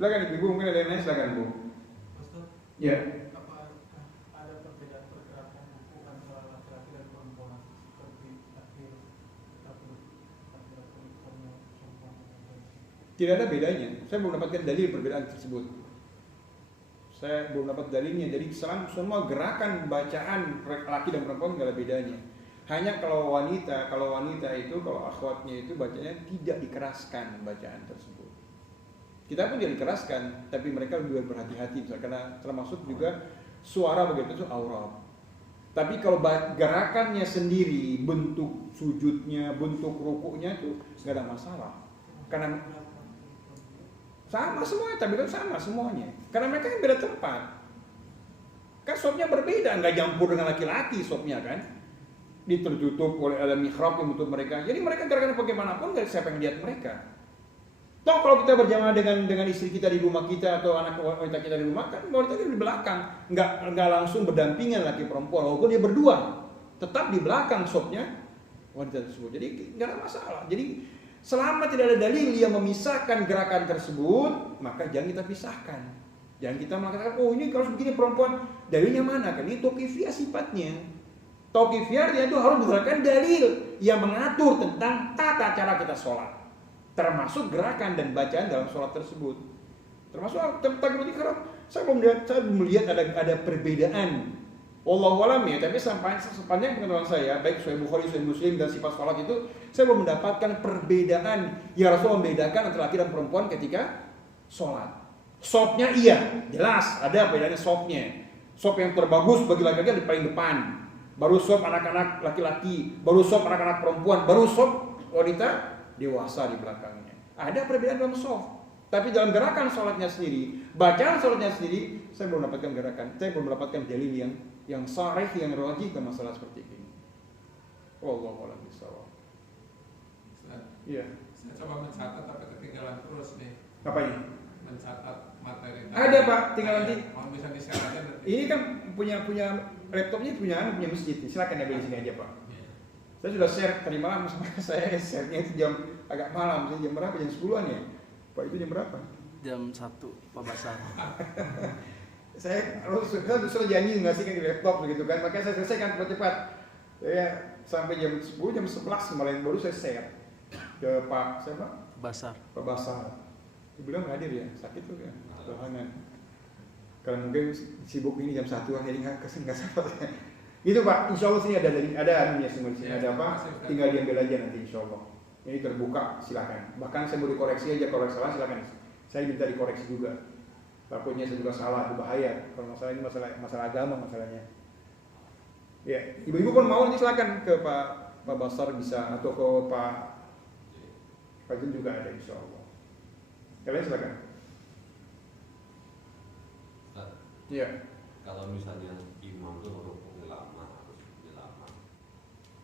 Silakan Ibu, mungkin ada yang lain, silakan Bu. Ustaz, Ya. apa ada perbedaan pergerakan buku antara laki-laki dan perempuan seperti akhir perempuan? Tidak ada bedanya. Saya belum dapatkan dalil perbedaan tersebut. Saya belum dapat dalilnya. Jadi semua gerakan bacaan laki dan perempuan nggak ada bedanya. Hanya kalau wanita itu, kalau akhwatnya itu bacanya tidak dikeraskan bacaan tersebut. Kita pun tidak dikeraskan, tapi mereka lebih berhati-hati karena termasuk juga suara begitu itu aurat. Tapi kalau gerakannya sendiri, bentuk sujudnya, bentuk rukuknya itu nggak ada masalah. Karena sama semuanya, tapi kan sama semuanya. Karena mereka yang beda tempat. Kan sopnya berbeda, nggak campur dengan laki-laki sopnya kan. Ditutup oleh ada mihrab yang untuk mereka. Jadi mereka gerakan bagaimanapun nggak siapa yang lihat mereka. Toh kalau kita berjamaah dengan istri kita di rumah kita atau anak wanita kita di rumah kan wanita kita di belakang, nggak langsung berdampingan laki perempuan. Walaupun dia berdua, tetap di belakang sopnya wanita tersebut. Jadi nggak ada masalah. Jadi selama tidak ada dalil yang memisahkan gerakan tersebut, maka jangan kita pisahkan. Jangan kita mengatakan, oh ini kalau begini perempuan, dalilnya mana? Kan ini tauqifiyah sifatnya. Tauqifiyah itu harus berdasarkan dalil yang mengatur tentang tata cara kita sholat, termasuk gerakan dan bacaan dalam sholat tersebut. Termasuk takbiratul ihram. Saya belum melihat ada perbedaan. Wallahu a'lam ya, tapi sepanjang pengetahuan saya, baik Sahih Bukhari, Sahih Muslim dan sifat sholat itu, saya belum mendapatkan perbedaan yang Rasul membedakan antara laki dan perempuan ketika sholat. Sopnya iya, jelas ada bedanya sopnya. Sop yang terbagus bagi laki-laki di paling depan. Baru sop anak-anak laki-laki, baru sop anak-anak perempuan, baru sop wanita dewasa di belakangnya. Ada perbedaan dalam sop, tapi dalam gerakan sholatnya sendiri, bacaan sholatnya sendiri, saya belum mendapatkan saya belum mendapatkan dalil yang sahih, yang rajih ke masalah seperti ini. Wallahu a'lam bishawab. Iya. Saya coba mencatat tapi ketinggalan terus nih. Apa ini? Mencatat materi. Ada Pak, tinggal nanti. Mau bisa di-share aja nanti. Ini kan punya laptopnya punya masjid. Silakan ambil di sini aja Pak. Saya sudah share tadi malam sama saya, share-nya itu jam agak malam, jam berapa? Jam 10-an ya? Pak itu jam berapa? Jam 1 Pak Basar. Saya sudah janji ngasihkan di laptop begitu kan, makanya saya selesaikan cepat-cepat. Saya sampai jam 10, jam 11 kemarin baru saya share ke Pak siapa? Basar. Pak Basar. Dia bilang nggak hadir ya, sakit tuh ya, tahanan. Karena mungkin sibuk ini jam 1 akhirnya nggak sempat. Itu Pak, insya Allah sini ada anunya semua di sini, ada apa? Tinggal diambil aja nanti insya Allah. Ini terbuka, silakan. Bahkan saya mau dikoreksi aja, kalau salah silakan. Saya minta dikoreksi juga. Takutnya saya juga salah, itu bahaya. Kalau masalah ini masalah agama masalahnya. Ya, ibu-ibu pun mau nanti silakan ke Pak Basar bisa atau ke Pak Kajian juga ada insya Allah. Kalian silakan. Ustaz, Iya. kalau misalnya imam tuh rukuknya lama,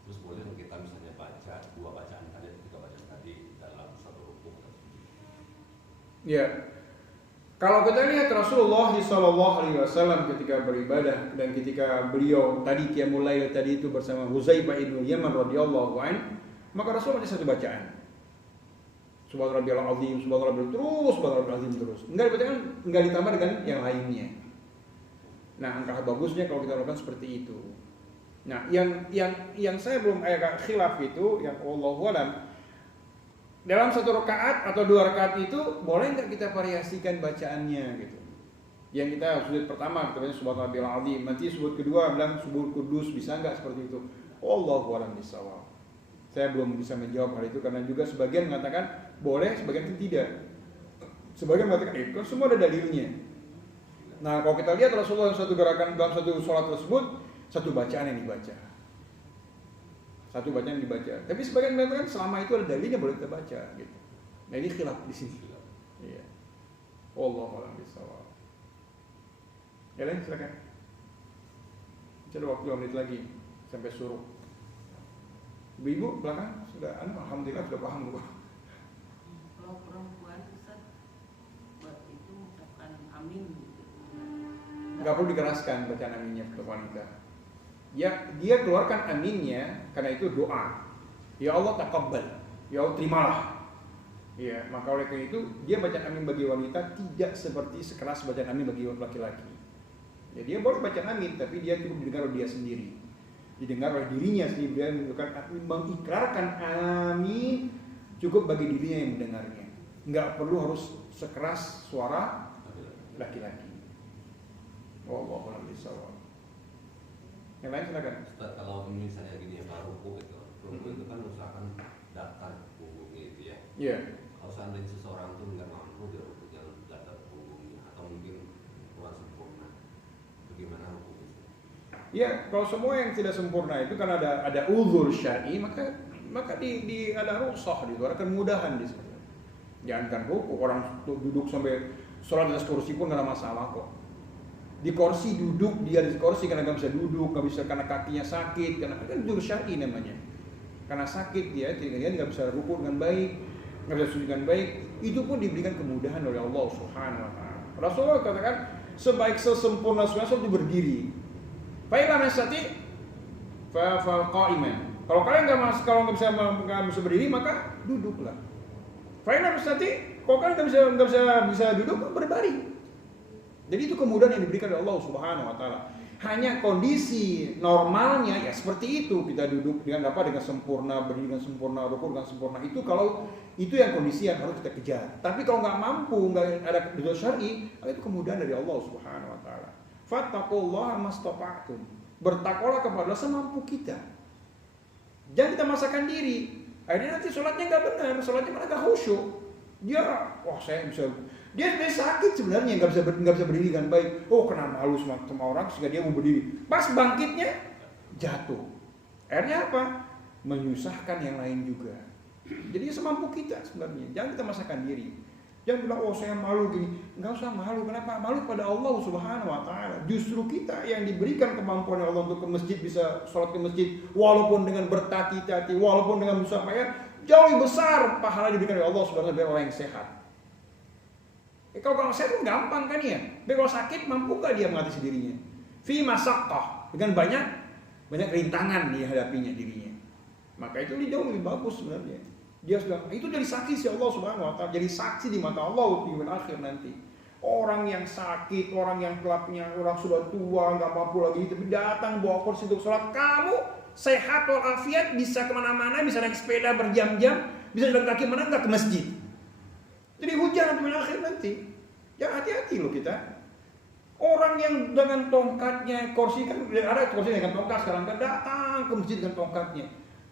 terus boleh kita misalnya baca 2 bacaan tadi, 3 bacaan tadi dalam satu rukuk. Iya. Kalau kita lihat Rasulullah SAW ketika beribadah dan ketika beliau tadi qiyamul lail tadi itu bersama Huzaifah ibnu Yaman radhiyallahu an, maka Rasul baca satu bacaan. Subhana rabbiyal azim, subhana rabbiyal terus, subhana rabbiyal azim terus. Enggak dibacakan, enggak ditambah dengan yang lainnya. Nah, angka bagusnya kalau kita lakukan seperti itu. Nah, yang saya belum agak khilaf itu yang wallahu alam, dalam satu rakaat atau 2 rakaat itu boleh nggak kita variasikan bacaannya gitu. Yang kita sujud pertama kita baca subhana rabbiyal azim, nanti sujud kedua bilang subuh kudus, bisa nggak seperti itu? Wallahu alam bisawab. Saya belum bisa menjawab hal itu karena juga sebagian mengatakan boleh, sebagian tidak. Sebagian mengatakan itu semua ada dalilnya. Nah, kalau kita lihat Rasulullah satu gerakan dalam satu sholat tersebut, satu bacaan yang dibaca. Satu bacaan yang dibaca. Tapi sebagian mengatakan selama itu ada dalilnya boleh kita baca gitu. Nah, ini khilaf di sini. Iya. Wallahu a'lam bishawab. Ya, silakan. Ada waktu 2 menit lagi sampai suruh. Ibu belakang sudah, alhamdulillah sudah paham bu. Kalau perempuan Ustaz buat itu ucapkan amin. Nggak perlu dikeraskan bacaan aminnya untuk wanita. Ya, dia keluarkan aminnya karena itu doa. Ya Allah taqabbal, ya Allah terimalah. Ya, maka oleh karena itu dia bacaan amin bagi wanita tidak seperti sekeras bacaan amin bagi laki-laki. Ya, dia boleh bacaan amin tapi dia cukup didengar oleh dia sendiri. Didengar oleh dirinya sendiri, dia mengikrarkan amin cukup bagi dirinya yang mendengarnya. Nggak perlu harus sekeras suara laki-laki. Wallahu a'lam bishawab. Yang lain silakan. Ustaz, kalau misalnya gini ya, ruku itu itu kan usahakan datar punggungnya itu ya. Iya. Kalau seandainya seseorang tuh nggak mampu dia rukuknya datar punggungnya atau mungkin kurang sempurna, bagaimana rukuknya? Ya, kalau semua yang tidak sempurna itu kan ada uzur syar'i, maka di ada rukhsah di situ, ada kemudahan di situ. Jangankan ruku, orang duduk sampai sholat di atas kursi pun nggak ada masalah kok. Di kursi duduk, dia di kursi karena nggak bisa duduk, nggak bisa karena kakinya sakit, karena kan uzur syar'i namanya. Karena sakit dia nggak bisa ruku dengan baik, nggak bisa sujud dengan baik, itu pun diberikan kemudahan oleh Allah Subhanahu Wa Taala. Rasulullah katakan sebaik sesempurna sesuatu itu berdiri. Fa'ila masati fa qa'iman. Kalau kalian nggak bisa berdiri maka duduklah. Fa'ila masati, kalau kalian nggak bisa duduk berbaring. Jadi itu kemudahan yang diberikan oleh Allah Subhanahu Wa Taala. Hanya kondisi normalnya ya seperti itu, kita duduk dengan sempurna, berdiri dengan sempurna, rukuk dengan sempurna. Itu kalau itu yang kondisi yang harus kita kejar. Tapi kalau nggak mampu, nggak ada uzur syar'i, itu kemudahan dari Allah Subhanahu Wa Taala. Fattaqullaha mastata'tum. Bertakwalah kepada Allah semampu kita. Jangan kita maksakan diri. Akhirnya nanti sholatnya nggak benar, sholatnya malah nggak khusyuk. Dia sakit sebenarnya nggak bisa berdiri dengan baik. Oh, kena malu sama orang sehingga dia mau berdiri. Pas bangkitnya jatuh. Akhirnya apa? Menyusahkan yang lain juga. Jadi semampu kita sebenarnya. Jangan kita maksakan diri. Jangan bilang, oh saya malu gini. Enggak usah malu. Kenapa? Malu pada Allah Subhanahu Wa Taala. Justru kita yang diberikan kemampuan Allah untuk ke masjid, bisa sholat ke masjid, walaupun dengan bertati-tati, walaupun dengan susah payah, jauh lebih besar pahala diberikan oleh Allah Subhanahu Wa Taala orang yang sehat. Kalau sehat pun gampang kan ya. Tapi kalau sakit mampu nggak dia mengatasi dirinya? Fi masaqqah, dengan banyak rintangan dihadapinya dirinya. Maka itu dia jauh lebih bagus sebenarnya. Dia sudah itu jadi saksi si Allah Subhanahu Wa Taala, jadi saksi di mata Allah di akhir nanti. Orang yang sakit, orang yang gelapnya, orang sudah tua, nggak mampu lagi, tapi datang bawa kursi untuk sholat, kamu sehat walafiat, bisa kemana-mana, bisa naik sepeda berjam-jam, bisa jalan kaki mana nggak ke masjid. Jadi hujan di akhir nanti. Ya hati-hati loh kita. Orang yang dengan tongkatnya, kursi kan ada kursi dengan tongkat sekarang kan datang ke masjid dengan tongkatnya,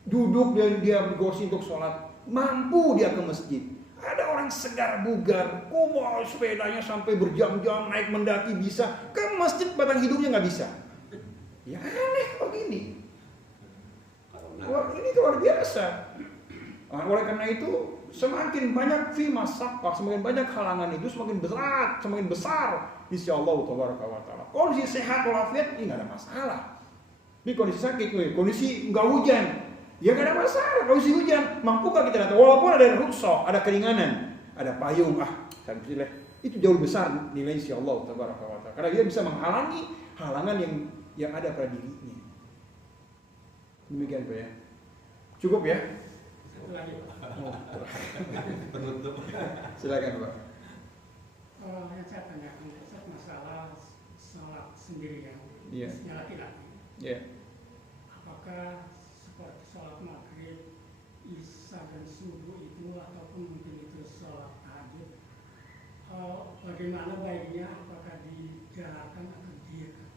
duduk dan dia di kursi untuk sholat. Mampu dia ke masjid. Ada orang segar bugar, bawa sepedanya sampai berjam-jam naik mendaki bisa, ke masjid batang hidungnya nggak bisa. Ya aneh kalau gini. Wah, ini luar biasa. Oleh karena itu semakin banyak fi masaqah, semakin banyak halangan itu semakin berat, semakin besar insyaallah tabaraka wa taala. Kondisi sehat walafiat ini enggak ada masalah. Di kondisi sakit, kondisi enggak hujan, ya enggak ada masalah. Kondisi hujan, mampukah kita datang? Walaupun ada rukhsah, ada keringanan, ada payung, alhamdulillah. Itu jauh besar nilai insyaallah tabaraka wa taala. Karena dia bisa menghalangi halangan yang ada pada dirinya. Demikian Pak ya. Cukup ya? Satu lagi Pak. Penutup. Silakan Pak. Yang saya tanyakan Ustaz masalah sholat sendirian, Iya. khususnya laki-laki. Ya. Apakah seperti sholat maghrib, isya dan subuh itu ataupun mungkin itu sholat tahajud, bagaimana baiknya, apakah dijalankan atau didiamkan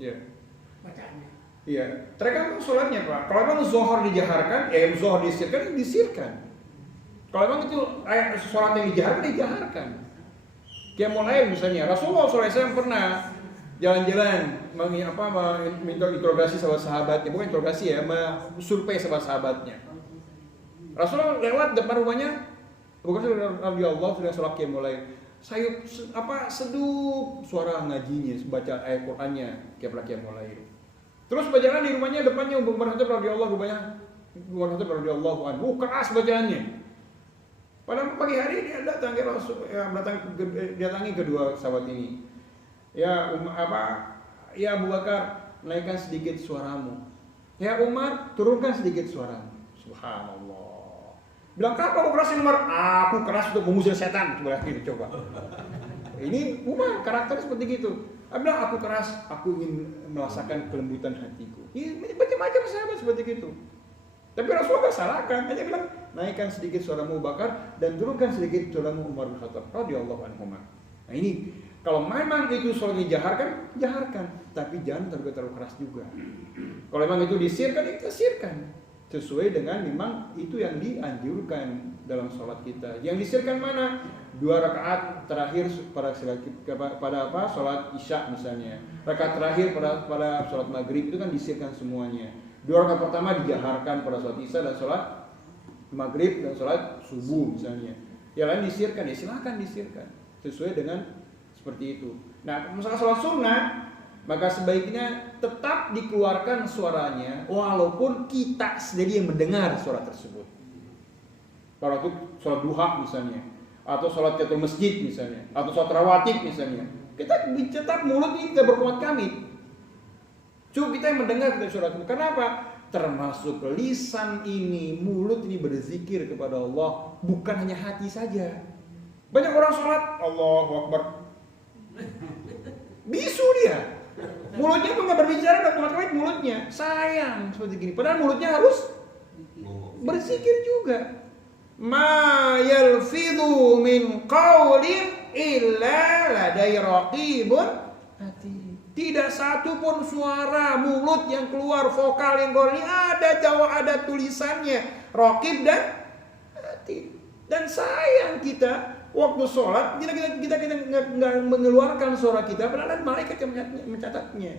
Ya. bacaannya? Iya, tergantung sholatnya Pak. Kalau memang zuhur dijaharkan, ya zuhur disirkan, disirkan. Kalau memang itu sholat yang dijaharkan. Qiyamul Lail misalnya, Rasulullah SAW pernah jalan-jalan minta interogasi sahabat-sahabatnya, bukan interogasi ya, survei sahabat-sahabatnya. Rasulullah lewat depan rumahnya, bukan radhiyallahu sudah sholat Qiyamul Lail. Sayup seduh suara ngajinya, baca ayat Qur'annya Qiyamul Lail. Terus berjalan di rumahnya, depannya Umar Khattab radhiyallahu anhu, keras bacaannya. Pada pagi hari dia datangi kedua sahabat ini. Ya ya Abu Bakar, naikkan sedikit suaramu. Ya Umar, turunkan sedikit suaramu. Subhanallah. Bilang, kenapa kau kerasin Umar? Aku keras untuk mengusir setan. Coba. Ini Umar karakter seperti gitu. Dia bilang, aku keras, aku ingin merasakan kelembutan hatiku. Ini macam-macam sahabat seperti itu. Tapi Rasulullah gak salahkan. Hanya bilang, naikkan sedikit suaramu Bakar dan turunkan sedikit suaramu Umar bin Khattab radhiyallahu anhu. Nah ini, kalau memang itu sholat dijaharkan, jaharkan. Tapi jangan terlalu keras juga. Kalau memang itu disirkan, ya sirkan. Sesuai dengan memang itu yang dianjurkan dalam sholat kita. Yang disirkan mana? 2 rakaat terakhir pada sholat isya misalnya. Rakaat terakhir pada sholat maghrib itu kan disirkan semuanya. 2 rakaat pertama dijaharkan pada sholat isya dan sholat maghrib dan sholat subuh misalnya. Yang lain disirkan, ya silakan disirkan. Sesuai dengan seperti itu. Nah, misalnya sholat sunnah, maka sebaiknya tetap dikeluarkan suaranya walaupun kita sendiri yang mendengar suara tersebut. Kalau itu sholat duha misalnya, atau sholat tahiyatul masjid misalnya, atau sholat rawatib misalnya, kita tetap mulut ini tidak berkuat kamit. Cuma kita yang mendengar kita suara itu. Kenapa? Termasuk lisan ini, mulut ini berzikir kepada Allah, bukan hanya hati saja. Banyak orang sholat, Allahu Akbar, bisu dia. Mulutnya pun nggak berbicara, nggak kuat mulutnya. Sayang seperti gini. Padahal mulutnya harus berzikir juga. Ma yalfidhu min qawlin illa ladai raqibun atid. Tidak satu pun suara mulut yang keluar, vokal yang keluar ini ada tulisannya, raqib dan atid. Dan sayang kita waktu sholat kita nggak mengeluarkan suara kita, padahal ada malaikat yang mencatatnya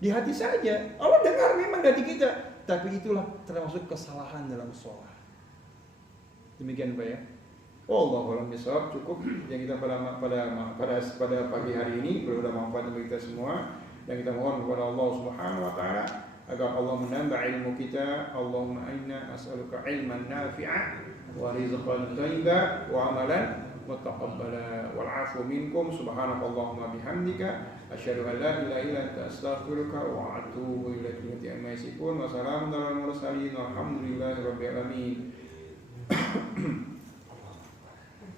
di hati saja. Allah dengar memang dari kita, tapi itulah termasuk kesalahan dalam sholat. Demikian Pak ya. Wallahu a'lam bishawab. Cukup yang kita pada pagi hari ini, berdoa manfaat bagi kita semua, dan kita mohon kepada Allah Subhanahu wa taala agar Allah menambah ilmu kita. Allahumma inna as'aluka ilman nafi'a wa rizqan thayyiban wa amalan mutaqabbala wal 'afwa minkum. Subhanakallahumma bihamdika asyhadu an la ilaha illa anta astaghfiruka wa atubu ilaik. Wa salamun alal mursalin walhamdulillahi rabbil alamin.